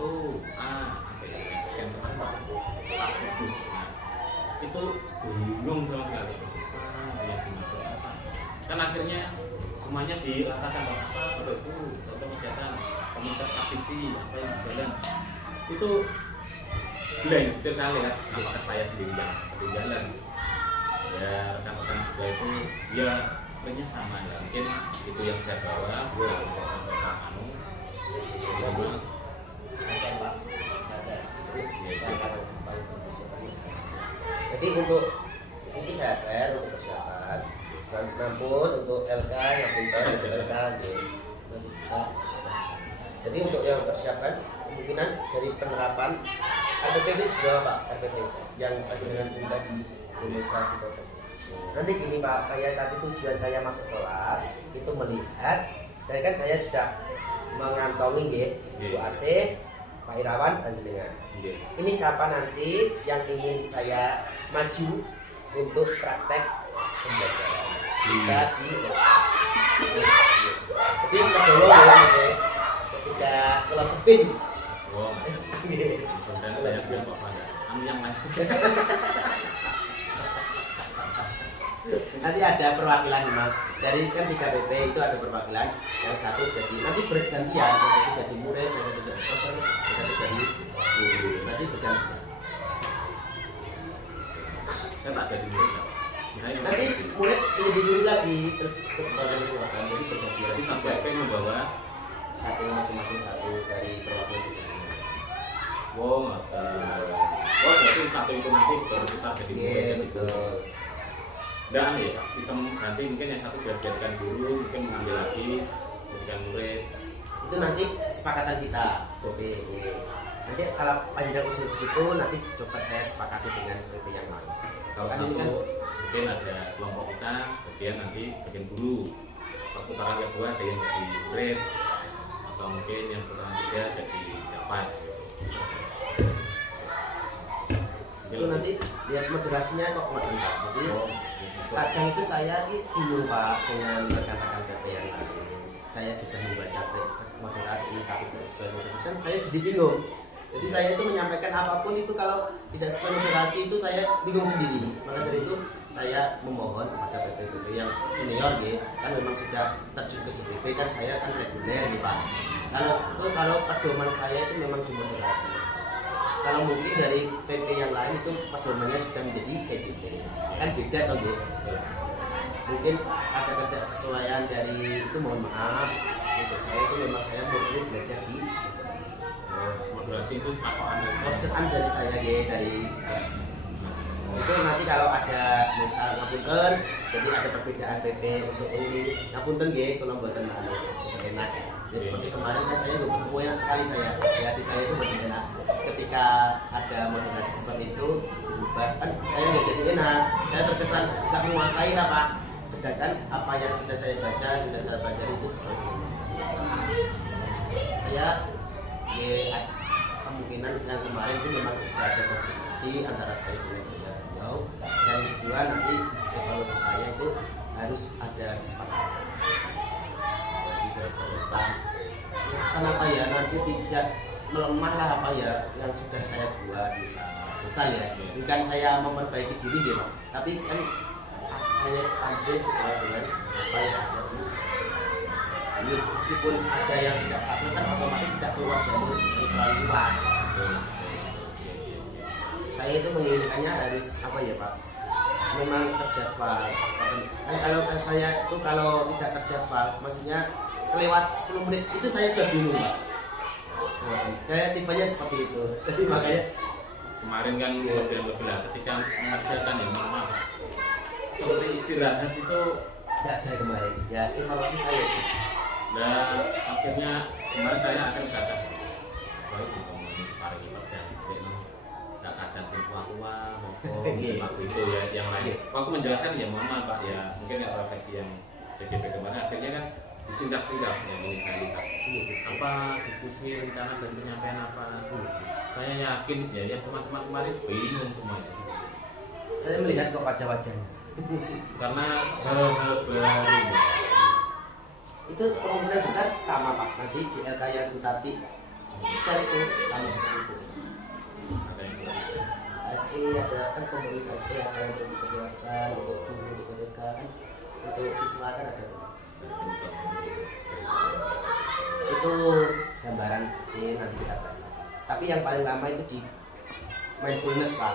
sekian teman Pak itu bingung sama sekali yang dimaksud apa. Kan akhirnya semuanya diratakan apa itu contoh kegiatan komunitas aktivisi apa yang berjalan itu blank. Jujur saya lihat apakah saya sendiri yang ketinggalan ya, rekan-rekan juga itu ya sebenarnya sama ya, mungkin itu yang saya bawa jadi untuk itu saya share untuk persiapan namun untuk LK yang pintar untuk LK jadi untuk yang persiapan kemungkinan dari penerapan RPP itu juga Pak, RPP yang dengan pintar di demonstrasi Bapak. Nanti gini Pak, saya tadi tujuan saya masuk kelas itu melihat, dan kan saya sudah mengantongi Bu AC, Pak Irawan, Panjenengan. Ini siapa nanti yang ingin saya maju untuk praktek pembelajaran kita di jadi sebelum ketika kelas spin. Wow. Dan saya bilang Pak Fanda, yang lain. Nanti ada perwakilan Mas. Dari kan 3 PP itu ada perwakilan, yang satu jadi nanti bergantian, yang satu jadi murid, yang satu jadi peserta, yang satu jadi guru. Nanti bergantian. Kan tak jadi murid Nanti murid lebih dulu lagi terus sebagai perwakilan, jadi bergantian. jadi sampai PP membawa satu masing-masing satu dari perwakilan itu. wow, jadi satu itu nanti baru kita jadi murid gitu. Dan ya sistem nanti mungkin yang satu dijadikan guru, mungkin mengambil lagi jadikan murid. Itu nanti kesepakatan kita PP. Nanti kalau panjenengan usul itu nanti coba saya sepakati dengan PP yang lain. Kalau Kan satu ini kan mungkin ada kelompok kita bagian nanti bagian guru. Putaran kedua ada yang jadi murid atau mungkin yang putaran 3 jadi siapa. itu nanti lihat moderasinya kok Pak. Jadi kadang itu saya bingung Pak dengan rekan-rekan PP yang lain. Saya sudah membaca moderasi tapi tidak sesuai keputusan, saya jadi bingung. Jadi saya itu menyampaikan apapun itu kalau tidak sesuai moderasi itu saya bingung sendiri. Maka dari itu saya memohon kepada PP yang senior gitu, kan memang sudah terjun ke JPP kan saya kan reguler gitu Pak. Kalau pedoman saya itu memang di moderasi. Kalau mungkin dari PP yang lain itu pedomannya sudah menjadi JPP kan beda toh gitu. Mungkin ada ketidaksesuaian dari itu, mohon maaf. Untuk saya itu memang saya murni belajar di moderasi itu patokan dari saya dari itu nanti kalau ada misal ngapunten, jadi ada perbedaan PP untuk ini ngapunten nggih kalau mboten enak. Jadi seperti kemarin kan saya belum ketemu yang sekali saya. Hati saya itu makin enak. Ketika ada moderasi seperti itu berubah kan saya nggak jadi enak. Saya terkesan nggak menguasai lah Pak. Sedangkan apa yang sudah saya baca, sudah saya baca itu sesuai dengan saya kemungkinan yang kemarin itu memang ada koordinasi antara saya dengan beliau, dan kedua nanti evaluasi saya itu harus ada kesepakatan tidak terkesan apa ya nanti tidak melemah lah apa ya yang sudah saya buat misal ya bukan saya memperbaiki diri gitu, tapi kan saya tampil sesuai dengan apa yang ada di ini. Meskipun ada yang tidak satu kan otomatis tidak keluar jalur yang terlalu luas. Saya itu menginginkannya harus apa ya Pak, memang terjadwal kan. Kalau saya itu kalau tidak terjadwal maksudnya kelewat 10 menit itu saya sudah bingung Pak. Kayak tipenya seperti itu. Jadi makanya kemarin kan lebih lah ketika mengerjakan yang mama seperti istirahat itu tidak ada kemarin ya evaluasi saya itu. Nah akhirnya kemarin saya akan kata saya bukan para ibadah sih nggak kasih tua waktu itu ya yang lain waktu menjelaskan ya mama Pak ya mungkin ya profesi yang JPP kemarin akhirnya kan disindak-sindak yang ini saya lihat apa diskusi rencana dan penyampaian apa saya yakin ya yang teman-teman kemarin bingung semua saya melihat kok wajah-wajahnya karena baru itu kemungkinan besar sama Pak nanti di LK yang tetapi saya itu sama seperti itu. ASE ada kan komunitas ASE ada yang dikerjakan untuk guru dikerjakan untuk siswa kan ada itu gambaran kecil nanti kita bahas. Tapi yang paling lama itu di mindfulness Pak,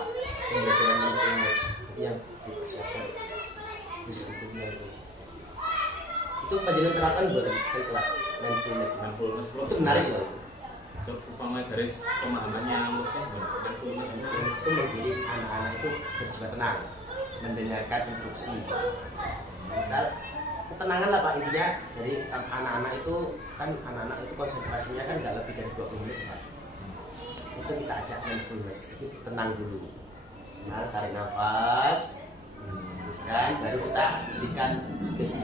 pembelajaran mindfulness yang dipersiapkan di sebelumnya itu penjelasan terapan buat kelas mindfulness itu menarik loh. Upama garis pemahamannya lulusnya mindfulness itu menjadi anak-anak itu berjiwa tenang, mendengarkan instruksi. Misal ketenangan lah Pak intinya. Jadi anak-anak itu kan konsentrasinya kan nggak lebih dari 20 menit Pak. Itu kita ajak mindfulness, itu tenang dulu. Nah, tarik nafas, teruskan, baru kita berikan sugesti.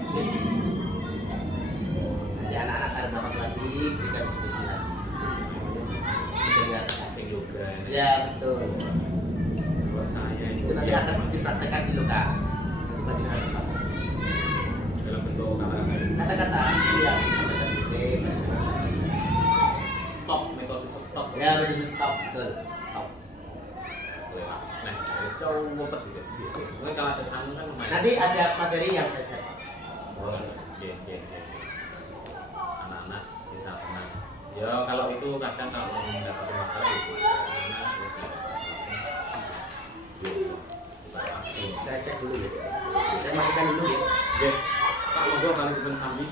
Nanti anak-anak tarik nafas lagi, berikan sugesti lagi. Dengar asing yoga ya betul. buat saya Itu nanti akan dipraktekkan di loka. dalam bentuk Kata-kata ya bisa metode stop metode stop ya betul stop betul stop. nah itu ngumpet gitu mungkin kalau ada sanggung kan lumayan Nanti ada materi yang saya set. anak-anak bisa tenang ya kalau itu kadang kalau mendapat masalah itu Saya cek dulu ya. Saya matikan dulu ya. Pak monggo kali pun sambil